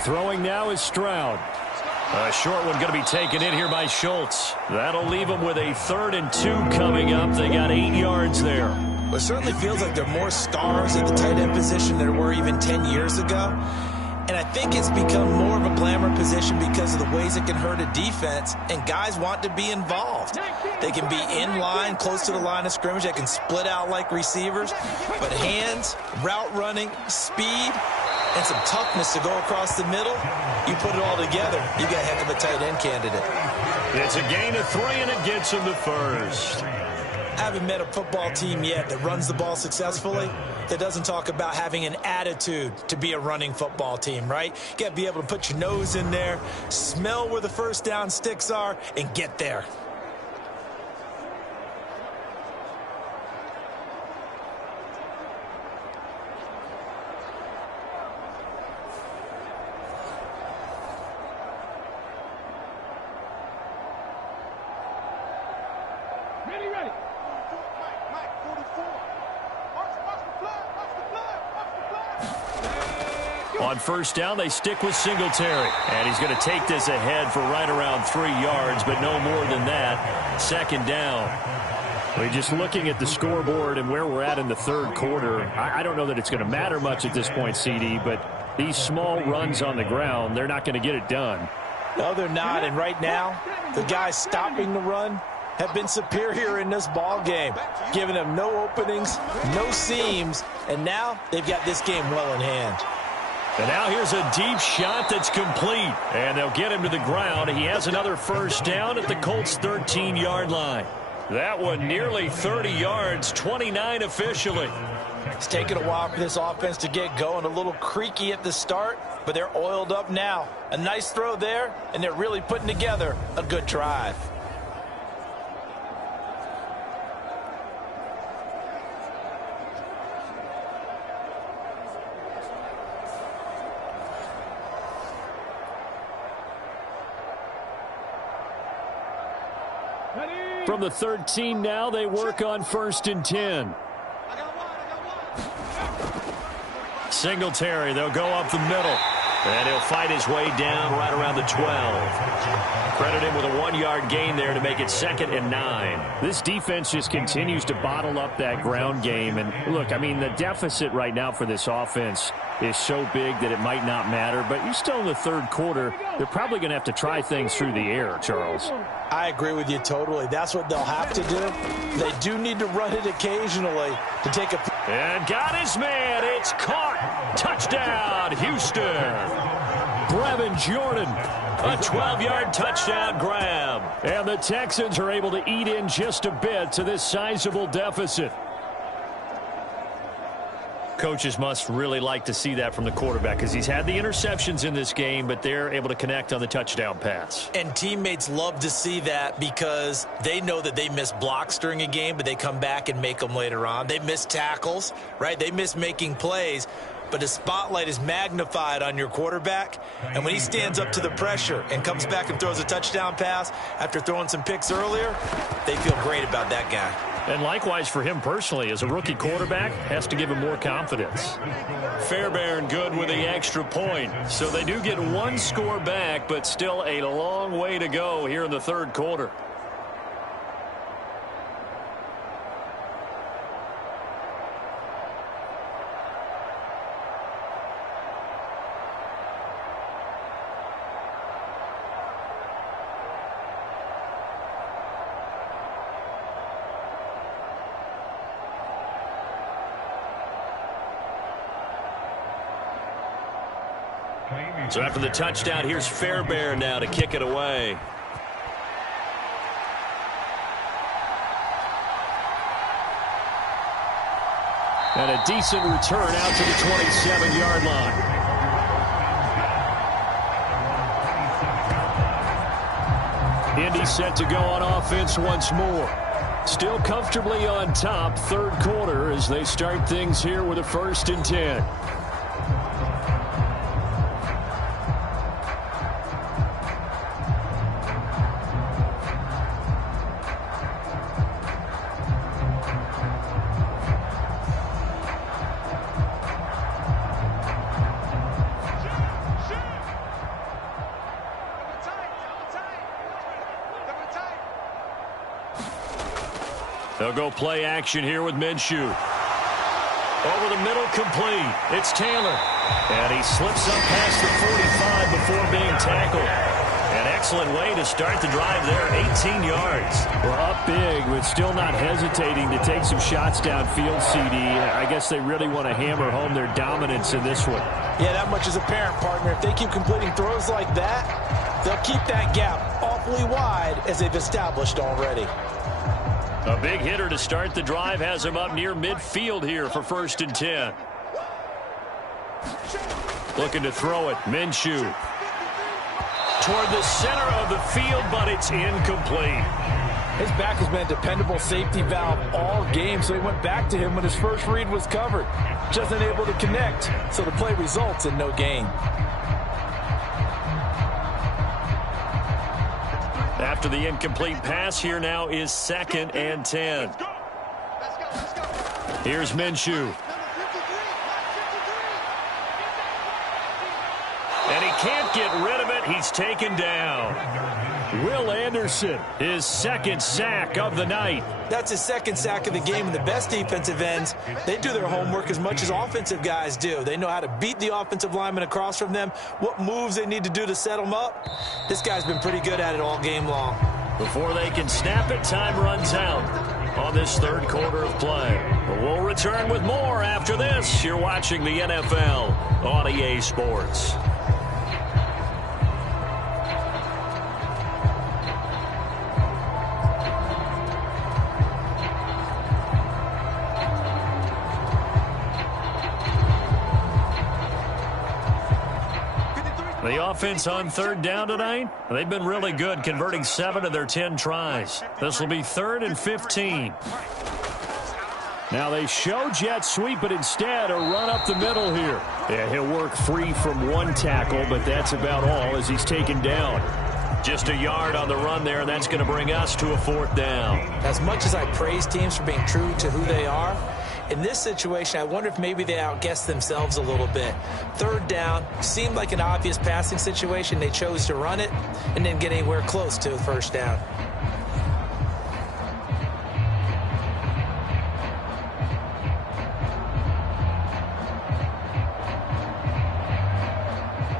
Throwing now is Stroud. A short one going to be taken in here by Schultz. That'll leave them with a 3rd and 2 coming up. They got 8 yards there. Well, it certainly feels like there are more stars at the tight end position than there were even 10 years ago. And I think it's become more of a glamour position because of the ways it can hurt a defense, and guys want to be involved. They can be in line, close to the line of scrimmage. They can split out like receivers. But hands, route running, speed, and some toughness to go across the middle, you put it all together, you got a heck of a tight end candidate. It's a gain of 3, and it gets him the first. I haven't met a football team yet that runs the ball successfully that doesn't talk about having an attitude to be a running football team, right? You got to be able to put your nose in there, smell where the first down sticks are, and get there. On first down, they stick with Singletary. And he's going to take this ahead for right around 3 yards, but no more than that. 2nd down. We're just looking at the scoreboard and where we're at in the third quarter. I don't know that it's going to matter much at this point, CD, but these small runs on the ground, they're not going to get it done. No, they're not. And right now, the guy stopping the run have been superior in this ball game, giving them no openings, no seams, and now they've got this game well in hand. And now here's a deep shot that's complete, and they'll get him to the ground. He has another first down at the Colts' 13-yard line. That one nearly 30 yards, 29 officially. It's taken a while for this offense to get going, a little creaky at the start, but they're oiled up now. A nice throw there, and they're really putting together a good drive. From the 13 now, they work on 1st and 10. Singletary, they'll go up the middle. And he'll fight his way down right around the 12. Credit him with a 1-yard gain there to make it 2nd and 9. This defense just continues to bottle up that ground game. And look, I mean, the deficit right now for this offense is so big that it might not matter. But you're still in the 3rd quarter. They're probably going to have to try things through the air, Charles. I agree with you totally. That's what they'll have to do. They do need to run it occasionally to take a... And got his man. It's caught. Touchdown, Houston. Brevin Jordan. A 12-yard touchdown grab. And the Texans are able to eat in just a bit to this sizable deficit. Coaches must really like to see that from the quarterback because he's had the interceptions in this game, but they're able to connect on the touchdown pass. And teammates love to see that because they know that they miss blocks during a game, but they come back and make them later on. They miss tackles, right? They miss making plays. But the spotlight is magnified on your quarterback, and when he stands up to the pressure and comes back and throws a touchdown pass after throwing some picks earlier, they feel great about that guy. And likewise for him personally, as a rookie quarterback, has to give him more confidence. Fairbairn good with the extra point. So they do get 1 score back, but still a long way to go here in the 3rd quarter. So after the touchdown, here's Fairbairn now to kick it away. And a decent return out to the 27-yard line. Indy set to go on offense once more. Still comfortably on top, 3rd quarter as they start things here with a 1st and 10. They'll go play action here with Minshew. Over the middle, complete. It's Taylor. And he slips up past the 45 before being tackled. An excellent way to start the drive there, 18 yards. We're up big, but still not hesitating to take some shots downfield, CD. I guess they really want to hammer home their dominance in this one. Yeah, that much is apparent, partner. If they keep completing throws like that, they'll keep that gap awfully wide as they've established already. A big hitter to start the drive has him up near midfield here for 1st and 10. Looking to throw it, Minshew. Toward the center of the field, but it's incomplete. His back has been a dependable safety valve all game, so he went back to him when his first read was covered. Just unable to connect, so the play results in no gain. After the incomplete pass, here now is 2nd and 10. Here's Minshew. And he can't get rid of it. He's taken down. Will Anderson, his 2nd sack of the night. That's his 2nd sack of the game, and the best defensive ends, they do their homework as much as offensive guys do. They know how to beat the offensive lineman across from them, what moves they need to do to set them up. This guy's been pretty good at it all game long. Before they can snap it, time runs out on this third quarter of play. But we'll return with more after this. You're watching the NFL on EA Sports. The offense on third down tonight, they've been really good, converting 7 of their 10 tries. This will be 3rd and 15. Now they show jet sweep, but instead a run up the middle here. Yeah, he'll work free from one tackle, but that's about all as he's taken down. Just a yard on the run there, and that's going to bring us to a 4th down. As much as I praise teams for being true to who they are, in this situation, I wonder if maybe they outguessed themselves a little bit. 3rd down seemed like an obvious passing situation. They chose to run it and didn't get anywhere close to the 1st down.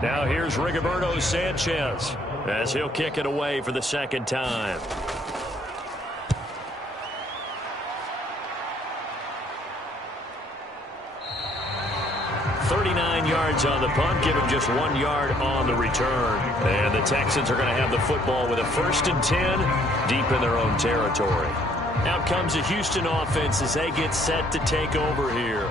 Now here's Rigoberto Sanchez as he'll kick it away for the 2nd time. 39 yards on the punt, give him just 1 yard on the return. And the Texans are going to have the football with a 1st and 10 deep in their own territory. Out comes the Houston offense as they get set to take over here.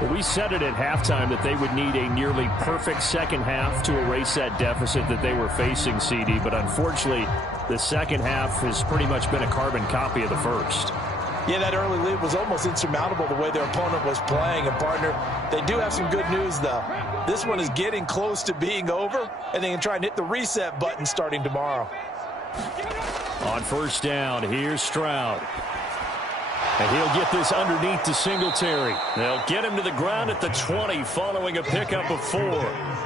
Well, we said it at halftime that they would need a nearly perfect second half to erase that deficit that they were facing, CD. But unfortunately, the second half has pretty much been a carbon copy of the first. Yeah, that early lead was almost insurmountable the way their opponent was playing. And, partner, they do have some good news, though. This one is getting close to being over, and they can try and hit the reset button starting tomorrow. On 1st down, here's Stroud. And he'll get this underneath to Singletary. They'll get him to the ground at the 20 following a pickup of 4.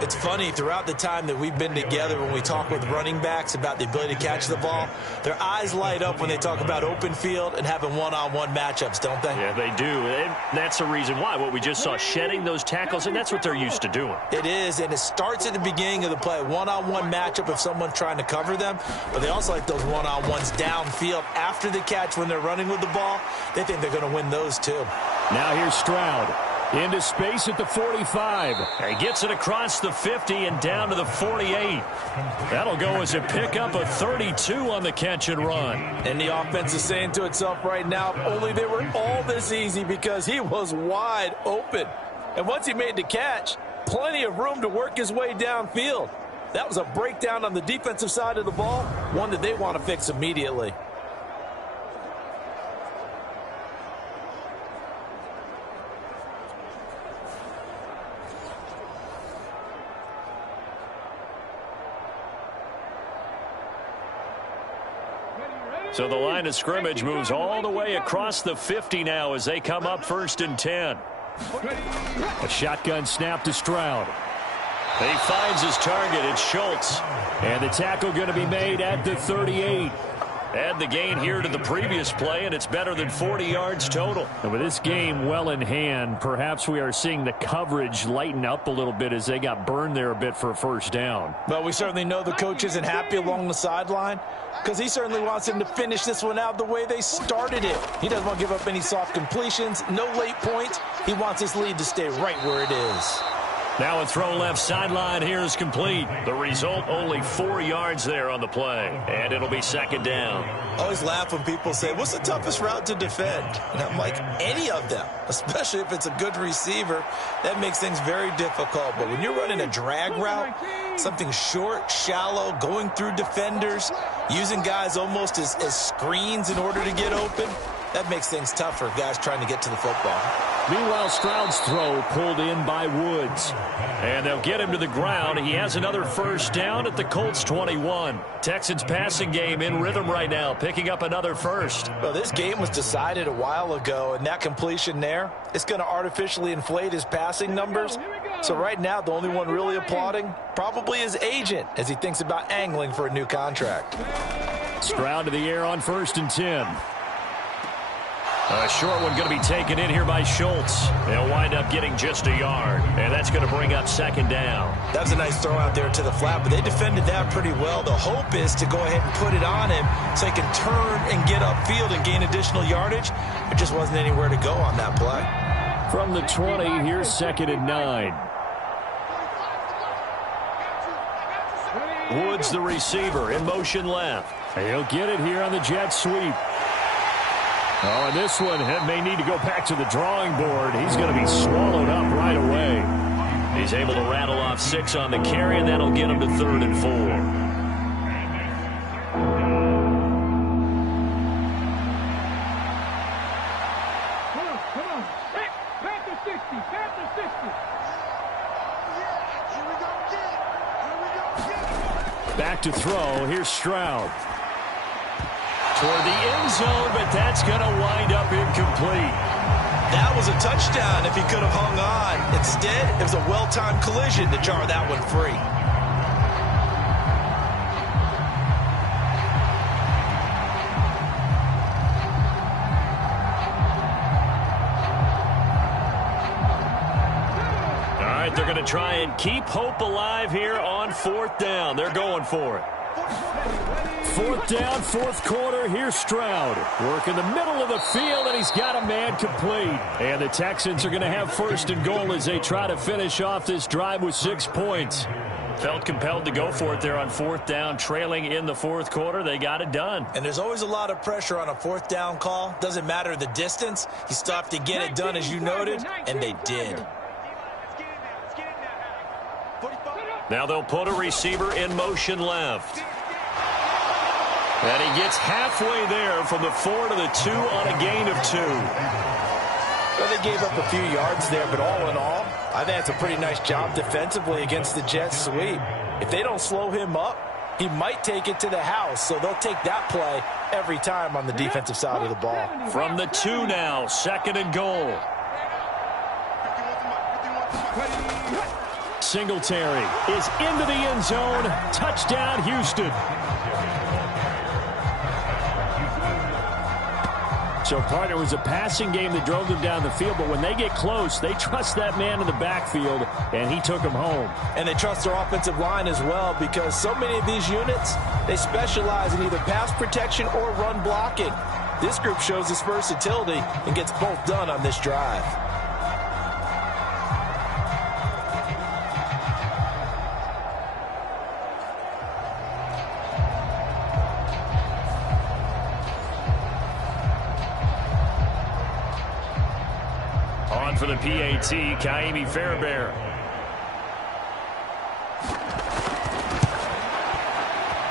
It's funny, throughout the time that we've been together, when we talk with running backs about the ability to catch the ball, their eyes light up when they talk about open field and having one-on-one matchups, don't they? Yeah, they do. And that's the reason why. What we just saw, shedding those tackles, and that's what they're used to doing. It is, and it starts at the beginning of the play. One-on-one matchup of someone trying to cover them, but they also like those one-on-ones downfield after the catch when they're running with the ball. They think they're going to win those, too. Now here's Stroud. Into space at the 45. He gets it across the 50 and down to the 48. That'll go as a pickup of 32 on the catch and run. And the offense is saying to itself right now, if only they were all this easy, because he was wide open. And once he made the catch, plenty of room to work his way downfield. That was a breakdown on the defensive side of the ball, one that they want to fix immediately. So the line of scrimmage moves all the way across the 50 now as they come up 1st and 10. A shotgun snap to Stroud. He finds his target. It's Schultz. And the tackle going to be made at the 38. Add the gain here to the previous play, and it's better than 40 yards total. And with this game well in hand, perhaps we are seeing the coverage lighten up a little bit as they got burned there a bit for a 1st down. Well, we certainly know the coach isn't happy along the sideline, because he certainly wants him to finish this one out the way they started it. He doesn't want to give up any soft completions, no late points. He wants his lead to stay right where it is. Now a throw left sideline here is complete. The result, only 4 yards there on the play. And it'll be 2nd down. I always laugh when people say, what's the toughest route to defend? And I'm like, any of them, especially if it's a good receiver. That makes things very difficult. But when you're running a drag route, something short, shallow, going through defenders, using guys almost as screens in order to get open, that makes things tough for guys trying to get to the football. Meanwhile, Stroud's throw pulled in by Woods. And they'll get him to the ground. He has another 1st down at the Colts 21. Texans passing game in rhythm right now, picking up another 1st. Well, this game was decided a while ago, and that completion there, it's going to artificially inflate his passing numbers. So right now, the only one really applauding probably his agent as he thinks about angling for a new contract. Stroud to the air on 1st and 10. A short one going to be taken in here by Schultz. They'll wind up getting just a yard, and that's going to bring up second down. That was a nice throw out there to the flat, but they defended that pretty well. The hope is to go ahead and put it on him so he can turn and get upfield and gain additional yardage. There just wasn't anywhere to go on that play. From the 20, here's second and 9. Woods, the receiver, in motion left. He'll get it here on the jet sweep. Oh, and this one may need to go back to the drawing board. He's going to be swallowed up right away. He's able to rattle off 6 on the carry, and that'll get him to 3rd and 4. Come on. Back to 60. Here we go again. Back to throw. Here's Stroud. Toward the end zone, but that's going to wind up incomplete. That was a touchdown if he could have hung on. Instead, it was a well-timed collision to jar that one free. All right, they're going to try and keep hope alive here on 4th down. They're going for it. 4th down, 4th quarter. Here's Stroud. Work in the middle of the field, and he's got a man complete. And the Texans are going to have 1st and goal as they try to finish off this drive with 6 points. Felt compelled to go for it there on 4th down, trailing in the 4th quarter. They got it done. And there's always a lot of pressure on a 4th down call. Doesn't matter the distance. You still have to get it done, as you noted, and they did. Now they'll put a receiver in motion left. And he gets halfway there from the 4 to the 2 on a gain of 2. Well, they gave up a few yards there, but all in all, I think it's a pretty nice job defensively against the jet sweep. If they don't slow him up, he might take it to the house, so they'll take that play every time on the defensive side of the ball. From the 2 now, 2nd and goal. Singletary is into the end zone. Touchdown, Houston. So, partner, it was a passing game that drove them down the field, but when they get close, they trust that man in the backfield, and he took them home. And they trust their offensive line as well, because so many of these units, they specialize in either pass protection or run blocking. This group shows its versatility and gets both done on this drive. For the PAT, Kaimi Fairbairn.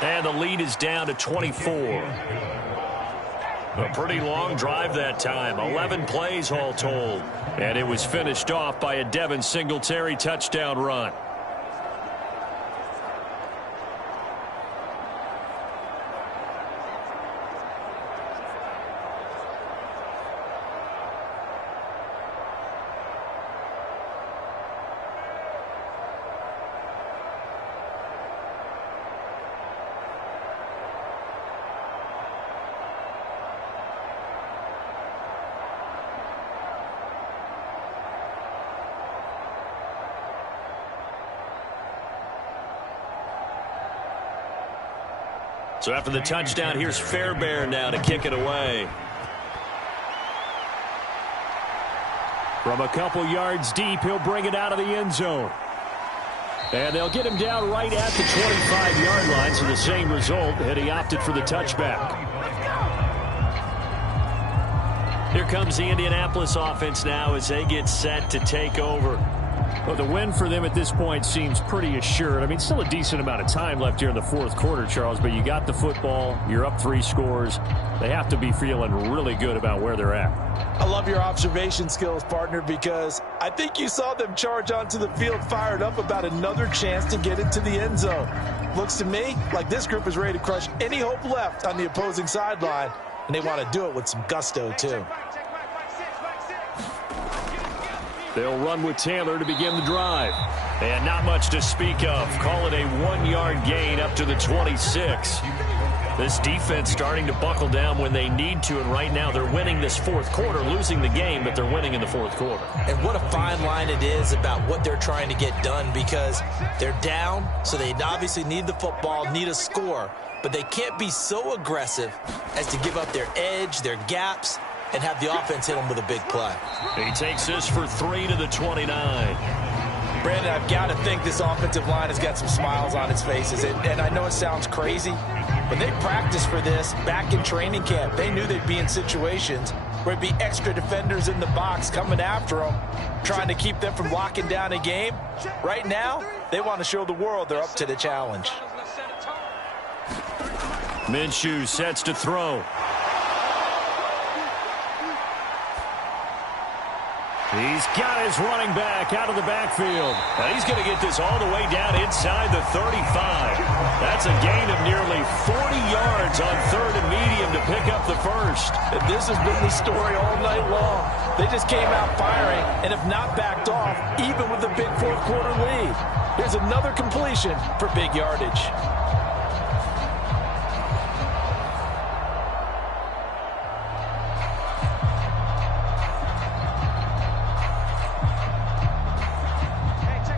And the lead is down to 24. A pretty long drive that time. 11 plays all told. And it was finished off by a Devin Singletary touchdown run. So after the touchdown, here's Fairbairn now to kick it away. From a couple yards deep, he'll bring it out of the end zone. And they'll get him down right at the 25-yard line, so the same result, and he opted for the touchback. Here comes the Indianapolis offense now as they get set to take over. Well, the win for them at this point seems pretty assured. I mean, still a decent amount of time left here in the 4th quarter, Charles, but you got the football, you're up 3 scores. They have to be feeling really good about where they're at. I love your observation skills, partner, because I think you saw them charge onto the field fired up about another chance to get into the end zone. Looks to me like this group is ready to crush any hope left on the opposing sideline, and they want to do it with some gusto, too. They'll run with Taylor to begin the drive. And not much to speak of. Call it a 1-yard gain up to the 26. This defense starting to buckle down when they need to, and right now they're winning this fourth quarter, losing the game, but they're winning in the fourth quarter. And what a fine line it is about what they're trying to get done, because they're down, so they obviously need the football, need a score, but they can't be so aggressive as to give up their edge, their gaps, and have the offense hit them with a big play. He takes this for 3 to the 29. Brandon, I've got to think this offensive line has got some smiles on its faces. And I know it sounds crazy, but they practiced for this back in training camp. They knew they'd be in situations where it'd be extra defenders in the box coming after them, trying to keep them from locking down a game. Right now, they want to show the world they're up to the challenge. Minshew sets to throw. He's got his running back out of the backfield. Now he's going to get this all the way down inside the 35. That's a gain of nearly 40 yards on 3rd and medium to pick up the first. And this has been the story all night long. They just came out firing and have not backed off, even with a big fourth-quarter lead. Here's another completion for big yardage.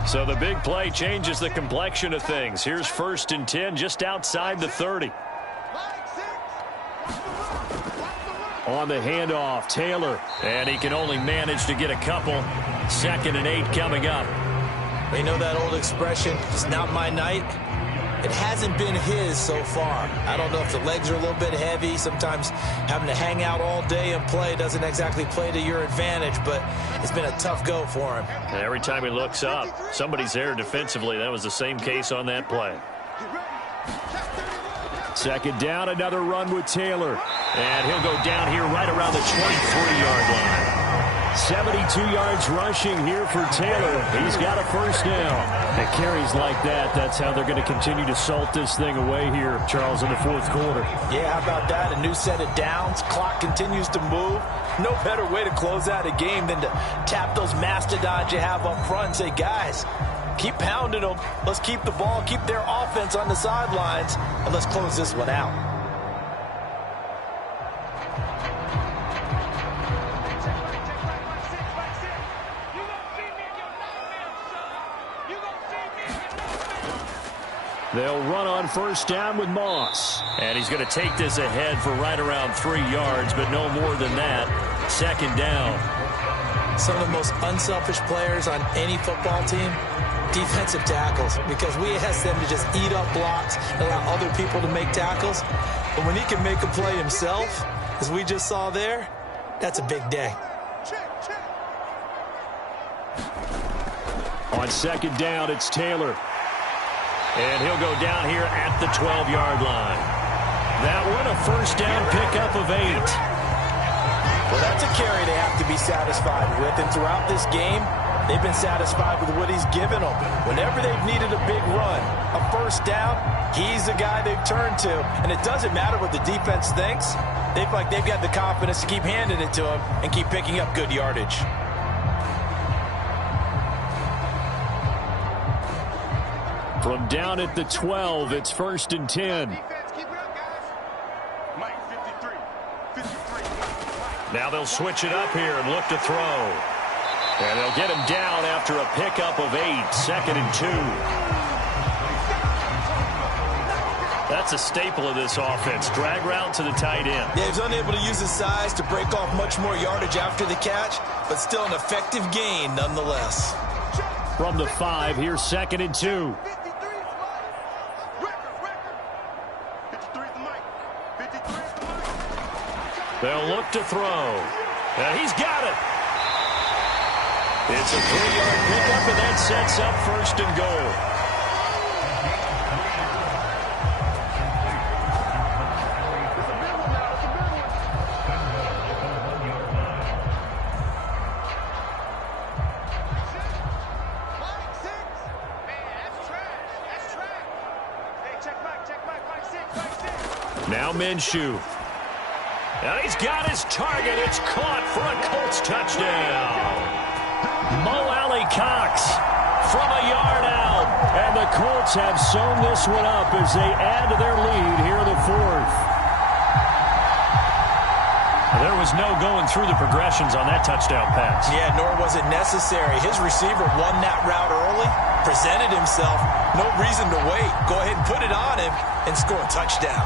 So the big play changes the complexion of things. Here's 1st and 10 just outside the 30. On the handoff, Taylor. And he can only manage to get a couple. 2nd and 8 coming up. You know that old expression, it's not my night? It hasn't been his so far. I don't know if the legs are a little bit heavy. Sometimes having to hang out all day and play doesn't exactly play to your advantage, but it's been a tough go for him. And every time he looks up, somebody's there defensively. That was the same case on that play. 2nd down, another run with Taylor. And he'll go down here right around the 23-yard line. 72 yards rushing here for Taylor. He's got a first down. And carries like that, that's how they're going to continue to salt this thing away here, Charles, in the fourth quarter. Yeah, how about that? A new set of downs. Clock continues to move. No better way to close out a game than to tap those mastodons you have up front and say, guys, keep pounding them. Let's keep the ball, keep their offense on the sidelines, and let's close this one out. They'll run on first down with Moss. And he's going to take this ahead for right around 3 yards, but no more than that. 2nd down. Some of the most unselfish players on any football team, defensive tackles, because we ask them to just eat up blocks and allow other people to make tackles. But when he can make a play himself, as we just saw there, that's a big day. On 2nd down, it's Taylor. And he'll go down here at the 12-yard line. That one, a first down pickup of 8. Well, that's a carry they have to be satisfied with. And throughout this game, they've been satisfied with what he's given them. Whenever they've needed a big run, a first down, he's the guy they've turned to. And it doesn't matter what the defense thinks. They've got the confidence to keep handing it to him and keep picking up good yardage. From down at the 12, it's 1st and 10. Now they'll switch it up here and look to throw. And they'll get him down after a pickup of 8, 2nd and 2. That's a staple of this offense. Drag route to the tight end. Yeah, he's unable to use his size to break off much more yardage after the catch, but still an effective gain nonetheless. From the 5, here's 2nd and 2. They'll look to throw. And he's got it. It's a 3-yard pickup, and that sets up 1st and goal. Now Minshew. And he's got his target. It's caught for a Colts touchdown. Mo Alley Cox from a yard out. And the the Colts have sewn this one up as they add to their lead here in the fourth. There was no going through the progressions on that touchdown pass. Yeah, nor was it necessary. His receiver won that route early, presented himself, no reason to wait. Go ahead and put it on him and score a touchdown.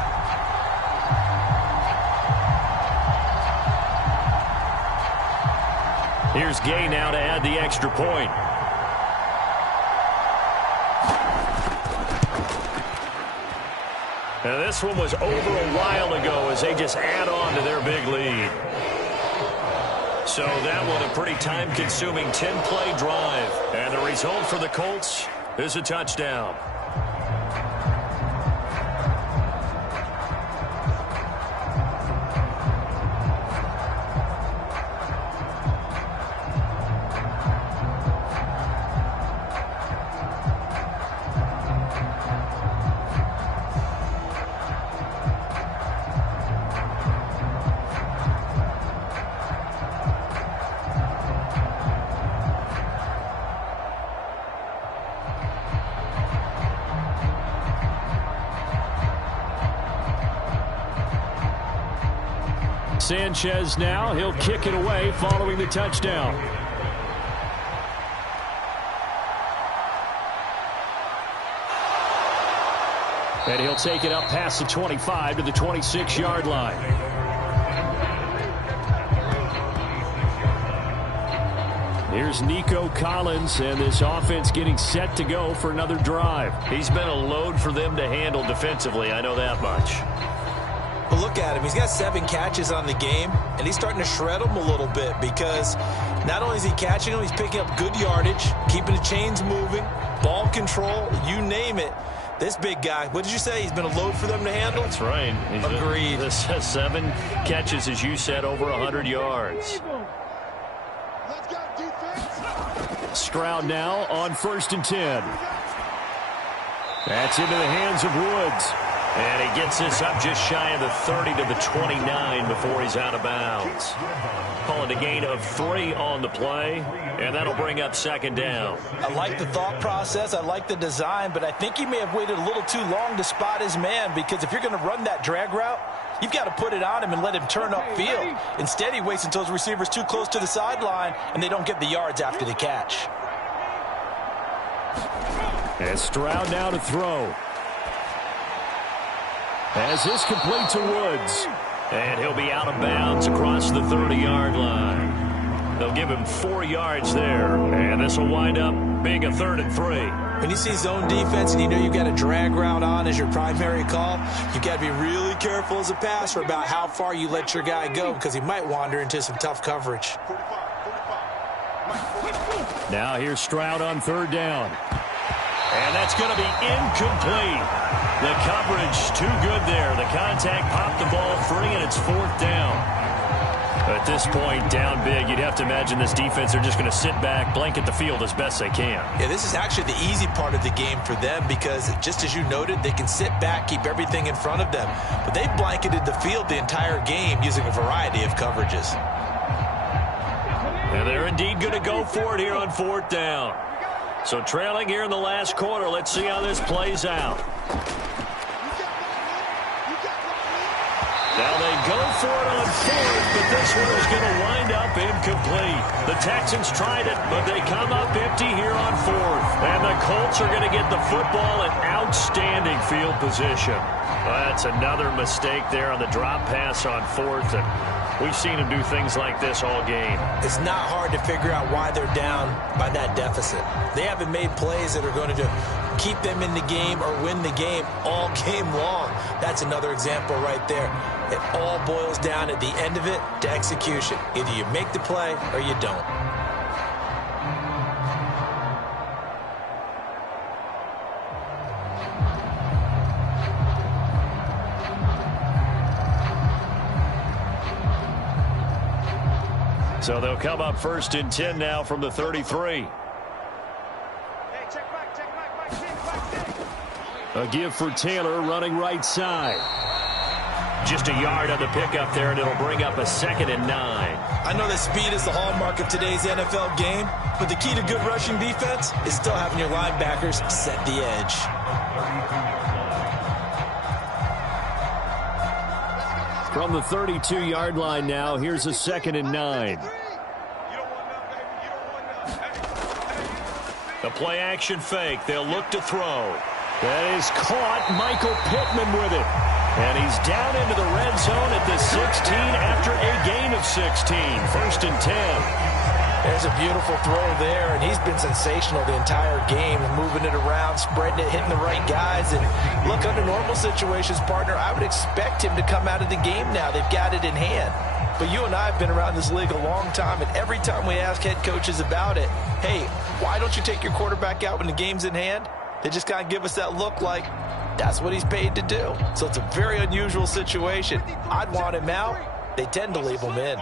Here's Gay now to add the extra point. And this one was over a while ago as they just add on to their big lead. So that one a pretty time-consuming 10-play drive. And the result for the Colts is a touchdown. Sanchez now, he'll kick it away following the touchdown. And he'll take it up past the 25 to the 26-yard line. Here's Nico Collins, and this offense getting set to go for another drive. He's been a load for them to handle defensively, I know that much. But look at him. He's got 7 catches on the game, and he's starting to shred them a little bit because not only is he catching them, he's picking up good yardage, keeping the chains moving, ball control, you name it. This big guy, what did you say? He's been a load for them to handle? That's right. Agreed. This has 7 catches, as you said, over 100 yards. Let's go, defense. Stroud now on 1st and 10. That's into the hands of Woods. And he gets this up just shy of the 30 to the 29 before he's out of bounds. Calling a gain of 3 on the play, and that'll bring up 2nd down. I like the thought process. I like the design, but I think he may have waited a little too long to spot his man because if you're going to run that drag route, you've got to put it on him and let him turn upfield. Instead, he waits until his receiver's too close to the sideline, and they don't get the yards after the catch. And Stroud now to throw. As this complete to Woods. And he'll be out of bounds across the 30-yard line. They'll give him 4 yards there. And this will wind up being a 3rd and 3. When you see zone defense and you know you've got a drag route on as your primary call, you've got to be really careful as a passer about how far you let your guy go because he might wander into some tough coverage. Now here's Stroud on 3rd down. And that's going to be incomplete. The coverage too good there. The contact popped the ball free, and it's 4th down. At this point, down big, you'd have to imagine this defense are just going to sit back, blanket the field as best they can. Yeah, this is actually the easy part of the game for them because, just as you noted, they can sit back, keep everything in front of them. But they've blanketed the field the entire game using a variety of coverages. And they're indeed going to go for it here on 4th down. So trailing here in the last quarter, let's see how this plays out. Now they go for it on 4th, but this one is going to wind up incomplete. The Texans tried it, but they come up empty here on 4th. And the Colts are going to get the football in outstanding field position. Well, that's another mistake there on the drop pass on 4th. And we've seen them do things like this all game. It's not hard to figure out why they're down by that deficit. They haven't made plays that are going to keep them in the game or win the game all game long. That's another example right there. It all boils down at the end of it to execution. Either you make the play or you don't. So they'll come up 1st and 10 now from the 33. A give for Taylor running right side. Just a yard on the pickup there, and it'll bring up a 2nd and 9. I know that speed is the hallmark of today's NFL game, but the key to good rushing defense is still having your linebackers set the edge. From the 32-yard line now, here's a 2nd and 9. The play action fake. They'll look to throw. That is caught. Michael Pittman with it. And he's down into the red zone at the 16 after a gain of 16. 1st and 10. There's a beautiful throw there, and he's been sensational the entire game, moving it around, spreading it, hitting the right guys. And look, under normal situations, partner, I would expect him to come out of the game now. They've got it in hand. But you and I have been around this league a long time, and every time we ask head coaches about it, hey, why don't you take your quarterback out when the game's in hand? They just kind of give us that look like that's what he's paid to do. So it's a very unusual situation. I'd want him out. They tend to leave him in.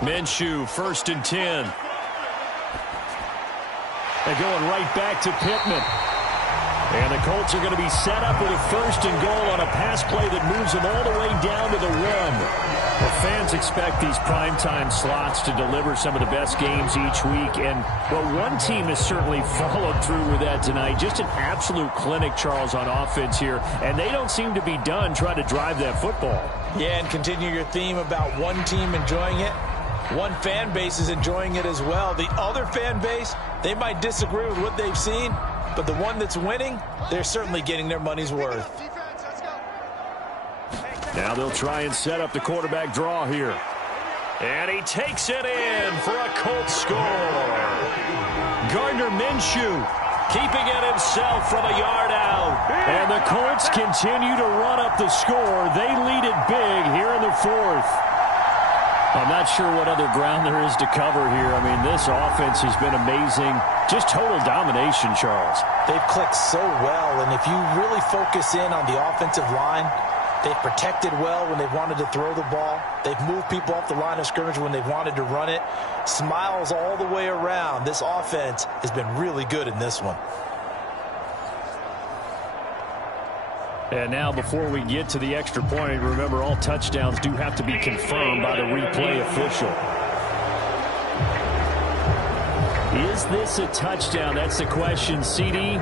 Minshew, 1st and 10. They're going right back to Pittman. And the Colts are going to be set up with a 1st and goal on a pass play that moves them all the way down to the 1. The fans expect these primetime slots to deliver some of the best games each week. And, well, one team has certainly followed through with that tonight. Just an absolute clinic, Charles, on offense here. And they don't seem to be done trying to drive that football. Yeah, and continue your theme about one team enjoying it. One fan base is enjoying it as well. The other fan base, they might disagree with what they've seen, but the one that's winning, they're certainly getting their money's worth. Now they'll try and set up the quarterback draw here. And he takes it in for a Colts score. Gardner Minshew keeping it himself from a yard out. And the Colts continue to run up the score. They lead it big here in the 4th. I'm not sure what other ground there is to cover here. I mean, this offense has been amazing. Just total domination, Charles. They've clicked so well, and if you really focus in on the offensive line, they've protected well when they've wanted to throw the ball. They've moved people off the line of scrimmage when they've wanted to run it. Smiles all the way around. This offense has been really good in this one. And now before we get to the extra point, remember all touchdowns do have to be confirmed by the replay official. Is this a touchdown? That's the question. CD,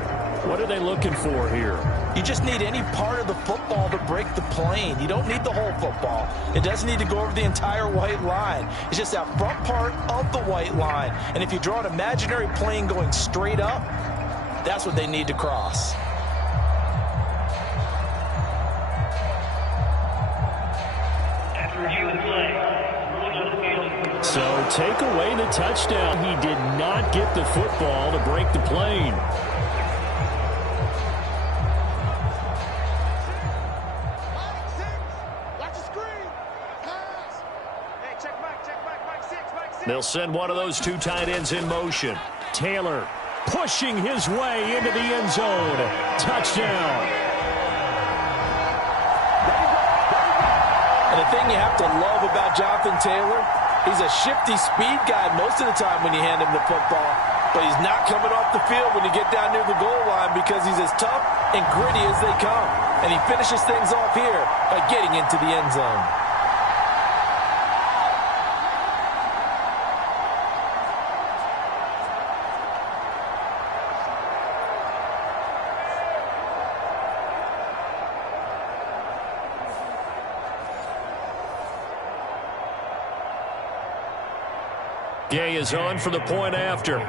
what are they looking for here? You just need any part of the football to break the plane. You don't need the whole football. It doesn't need to go over the entire white line. It's just that front part of the white line. And if you draw an imaginary plane going straight up, that's what they need to cross. So take away the touchdown. He did not get the football to break the plane. They'll send one of those two tight ends in motion. Taylor pushing his way into the end zone. Touchdown. And the thing you have to love about Jonathan Taylor, he's a shifty speed guy most of the time when you hand him the football, but he's not coming off the field when you get down near the goal line because he's as tough and gritty as they come. And he finishes things off here by getting into the end zone. Gay is on for the point after.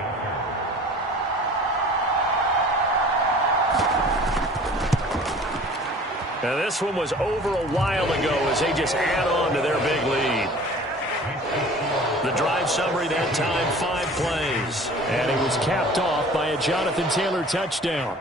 Now this one was over a while ago as they just add on to their big lead. The drive summary that time, 5 plays. And it was capped off by a Jonathan Taylor touchdown.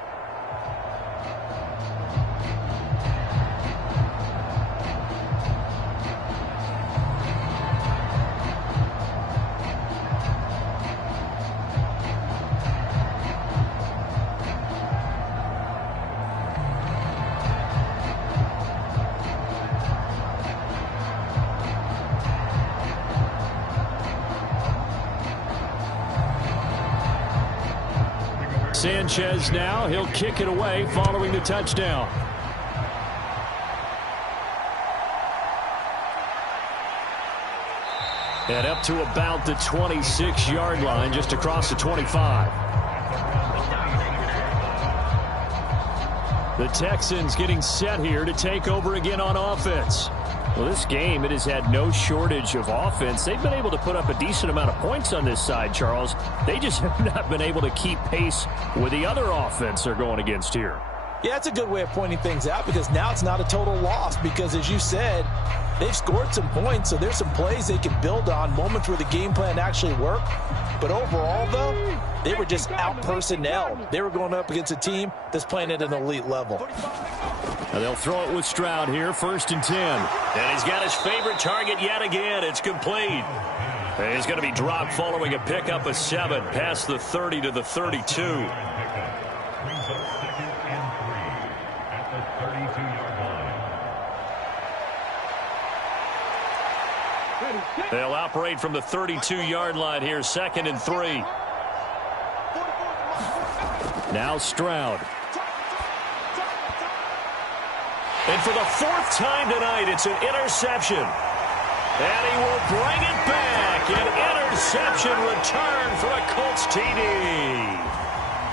Sanchez now. He'll kick it away following the touchdown. And up to about the 26-yard line, just across the 25. The Texans getting set here to take over again on offense. Well, this game, it has had no shortage of offense. They've been able to put up a decent amount of points on this side, Charles. They just have not been able to keep pace with the other offense they're going against here. Yeah, that's a good way of pointing things out, because now it's not a total loss, because as you said, they've scored some points, so there's some plays they can build on, moments where the game plan actually worked. But overall, though, they were just out-personnelled. They were going up against a team that's playing at an elite level. Now they'll throw it with Stroud here, 1st and 10. And he's got his favorite target yet again. It's complete. And he's going to be dropped following a pickup of 7 past the 30 to the 32. They'll operate from the 32-yard line here, 2nd and 3. Now Stroud. And for the 4th time tonight, it's an interception. And he will bring it back. An interception return for a Colts TD.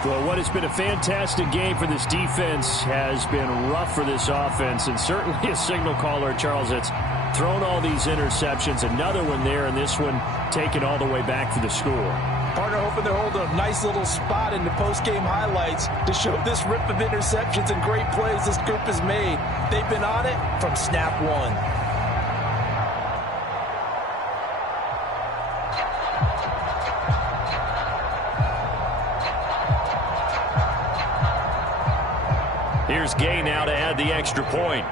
Well, what has been a fantastic game for this defense has been rough for this offense, and certainly a signal caller, Charles, that's thrown all these interceptions. Another one there, and this one taken all the way back for the score. Partner hoping they're holding a nice little spot in the post-game highlights to show this rip of interceptions and great plays this group has made. They've been on it from snap one. Here's Gay now to add the extra point.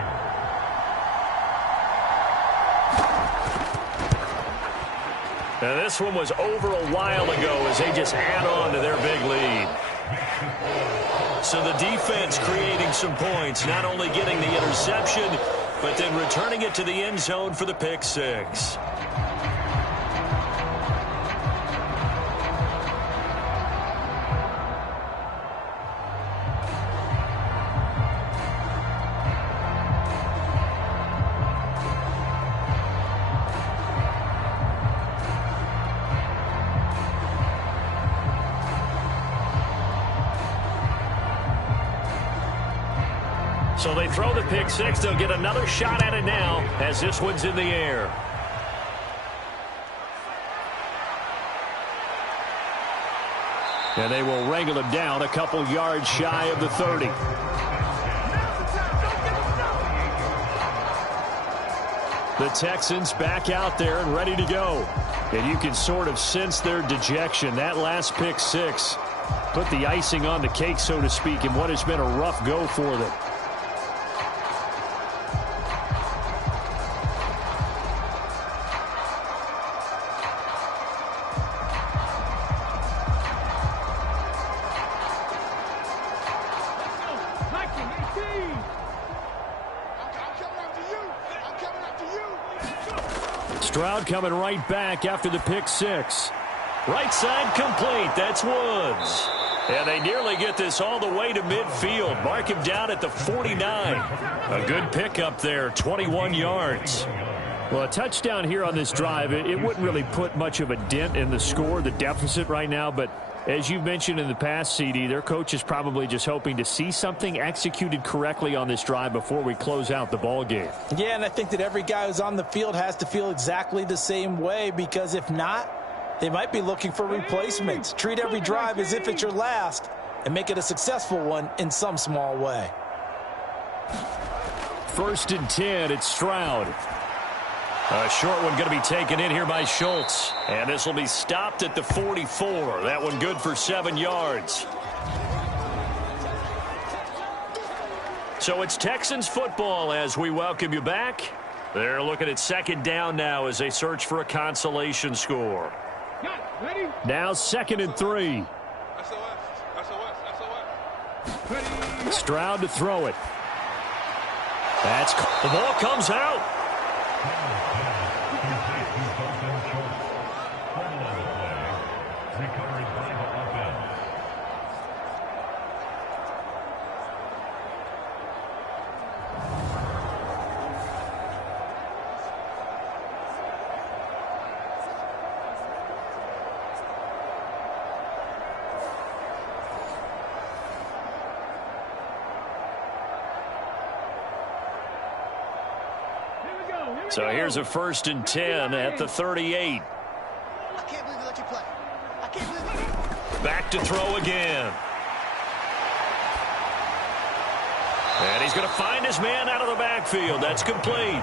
Now this one was over a while ago as they just add on to their big lead. So the defense creating some points, not only getting the interception, but then returning it to the end zone for the pick 6. So they throw the pick 6. They'll get another shot at it now as this one's in the air. And they will wrangle him down a couple yards shy of the 30. The Texans back out there and ready to go. And you can sort of sense their dejection. That last pick 6 put the icing on the cake, so to speak, in what has been a rough go for them. Stroud coming right back after the pick 6. Right side complete. That's Woods. And they nearly get this all the way to midfield. Mark him down at the 49. A good pickup there, 21 yards. Well, a touchdown here on this drive, it wouldn't really put much of a dent in the score, the deficit right now, but as you've mentioned in the past, CD, their coach is probably just hoping to see something executed correctly on this drive before we close out the ball game. Yeah, and I think that every guy who's on the field has to feel exactly the same way, because if not, they might be looking for replacements. Treat every drive as if it's your last and make it a successful one in some small way. 1st and 10, it's Stroud. A short one going to be taken in here by Schultz. And this will be stopped at the 44. That one good for 7 yards. So it's Texans football as we welcome you back. They're looking at 2nd down now as they search for a consolation score. Now 2nd and 3. Stroud to throw it. The ball comes out. So here's a 1st and 10 at the 38. I can't believe they let you play. I can't believe Back to throw again. And he's going to find his man out of the backfield. That's complete.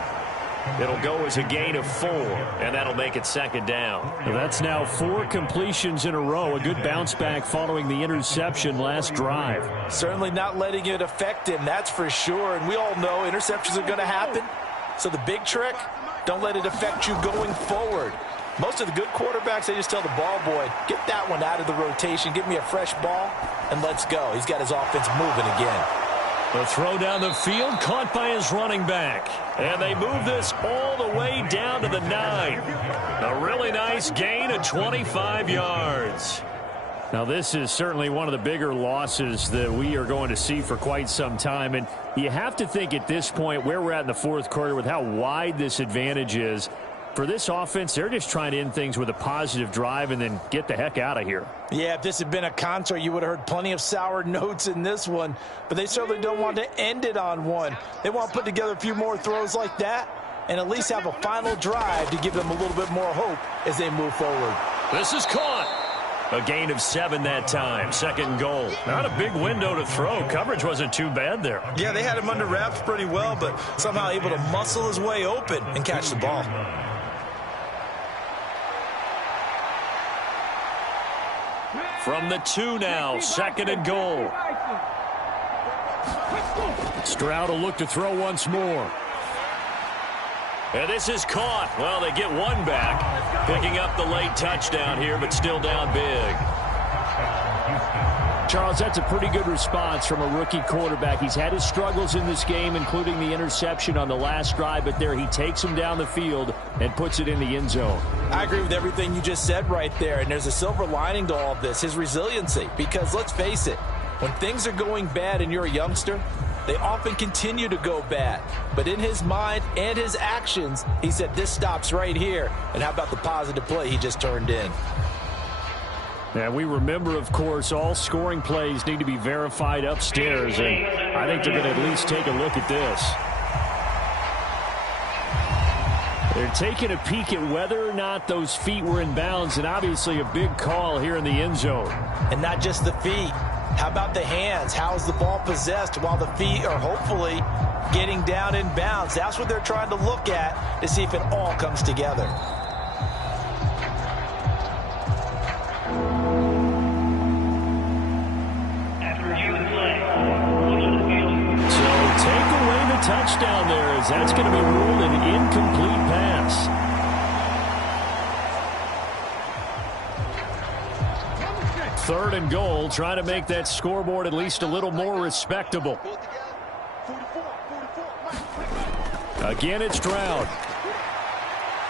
It'll go as a gain of 4, and that'll make it 2nd down. That's now 4 completions in a row. A good bounce back following the interception last drive. Certainly not letting it affect him, that's for sure. And we all know interceptions are going to happen. So the big trick, don't let it affect you going forward. Most of the good quarterbacks, they just tell the ball boy, get that one out of the rotation, give me a fresh ball, and let's go. He's got his offense moving again. The throw down the field, caught by his running back. And they move this all the way down to the 9. A really nice gain of 25 yards. Now, this is certainly one of the bigger losses that we are going to see for quite some time. And you have to think at this point where we're at in the 4th quarter with how wide this advantage is. For this offense, they're just trying to end things with a positive drive and then get the heck out of here. Yeah, if this had been a concert, you would have heard plenty of sour notes in this one. But they certainly don't want to end it on one. They want to put together a few more throws like that and at least have a final drive to give them a little bit more hope as they move forward. This is caught. A gain of 7 that time. 2nd and goal. Not a big window to throw. Coverage wasn't too bad there. Yeah, they had him under wraps pretty well, but somehow able to muscle his way open and catch the ball. From the 2 now, 2nd and goal. Stroud will look to throw once more. And this is caught. Well, they get one back. Picking up the late touchdown here, but still down big. Charles, that's a pretty good response from a rookie quarterback. He's had his struggles in this game, including the interception on the last drive, but there he takes him down the field and puts it in the end zone. I agree with everything you just said right there, and there's a silver lining to all of this, his resiliency. Because let's face it, when things are going bad and you're a youngster, they often continue to go bad. But in his mind and his actions, he said, this stops right here. And how about the positive play he just turned in? And we remember, of course, all scoring plays need to be verified upstairs, and I think they're going to at least take a look at this. They're taking a peek at whether or not those feet were in bounds, and obviously a big call here in the end zone. And not just the feet. How about the hands? How's the ball possessed while the feet are hopefully getting down in bounds? That's what they're trying to look at to see if it all comes together. Touchdown there, as that's going to be ruled an incomplete pass. Third and goal, trying to make that scoreboard at least a little more respectable. Again, it's Stroud.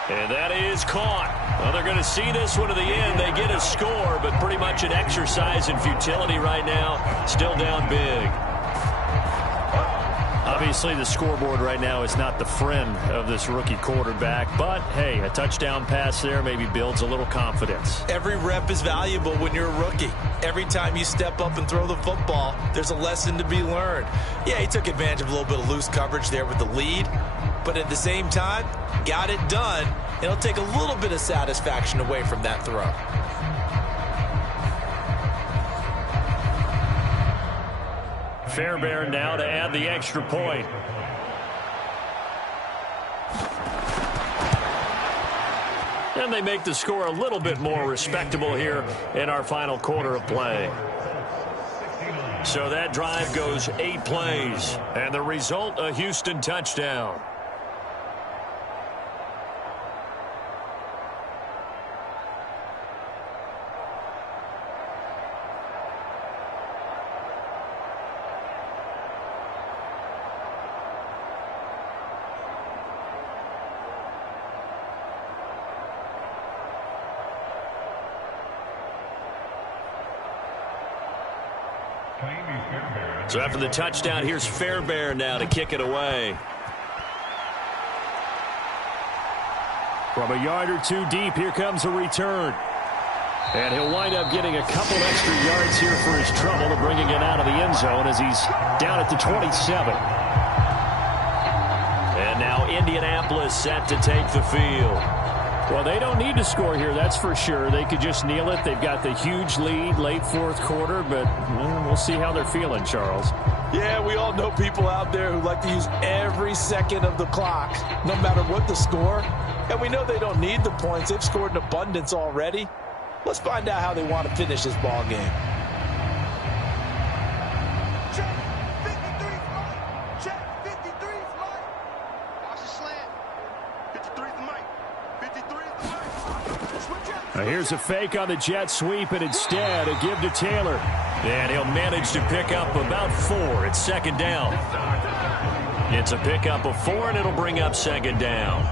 And that is caught. Well, they're going to see this one to the end. They get a score, but pretty much an exercise in futility right now. Still down big. Obviously, the scoreboard right now is not the friend of this rookie quarterback. But, hey, a touchdown pass there maybe builds a little confidence. Every rep is valuable when you're a rookie. Every time you step up and throw the football, there's a lesson to be learned. Yeah, he took advantage of a little bit of loose coverage there with the lead. But at the same time, got it done. It'll take a little bit of satisfaction away from that throw. Fairbairn now to add the extra point. And they make the score a little bit more respectable here in our final quarter of play. So that drive goes 8 plays. And the result, a Houston touchdown. So after the touchdown, here's Fairbairn now to kick it away. From a yard or two deep, here comes a return. And he'll wind up getting a couple extra yards here for his trouble to bringing it out of the end zone as he's down at the 27. And now in Indianapolis set to take the field. Well, they don't need to score here, that's for sure. They could just kneel it. They've got the huge lead late fourth quarter, but we'll see how they're feeling, Charles. Yeah, we all know people out there who like to use every second of the clock, no matter what the score. And we know they don't need the points. They've scored in abundance already. Let's find out how they want to finish this ball game. Check 53's Mike. Check 53's Mike. Watch the slant. 53's Mike. 53's Mike. Switch up. Now here's a fake on the jet sweep, and instead a give to Taylor. And he'll manage to pick up about 4. It's second down. It's a pickup of 4, and it'll bring up second down.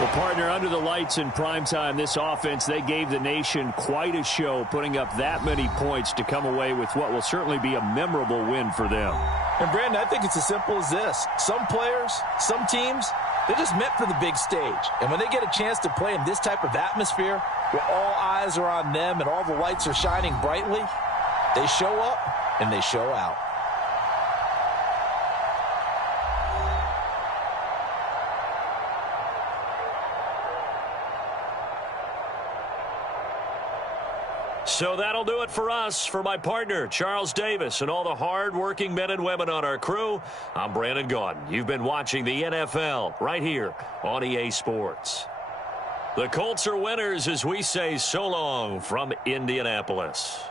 Well, partner, under the lights in primetime, this offense, they gave the nation quite a show, putting up that many points to come away with what will certainly be a memorable win for them. And, Brandon, I think it's as simple as this. Some players, some teams, they're just meant for the big stage. And when they get a chance to play in this type of atmosphere, where all eyes are on them and all the lights are shining brightly, they show up and they show out. So that'll do it for us. For my partner, Charles Davis, and all the hard-working men and women on our crew, I'm Brandon Gaudin. You've been watching the NFL right here on EA Sports. The Colts are winners as we say so long from Indianapolis.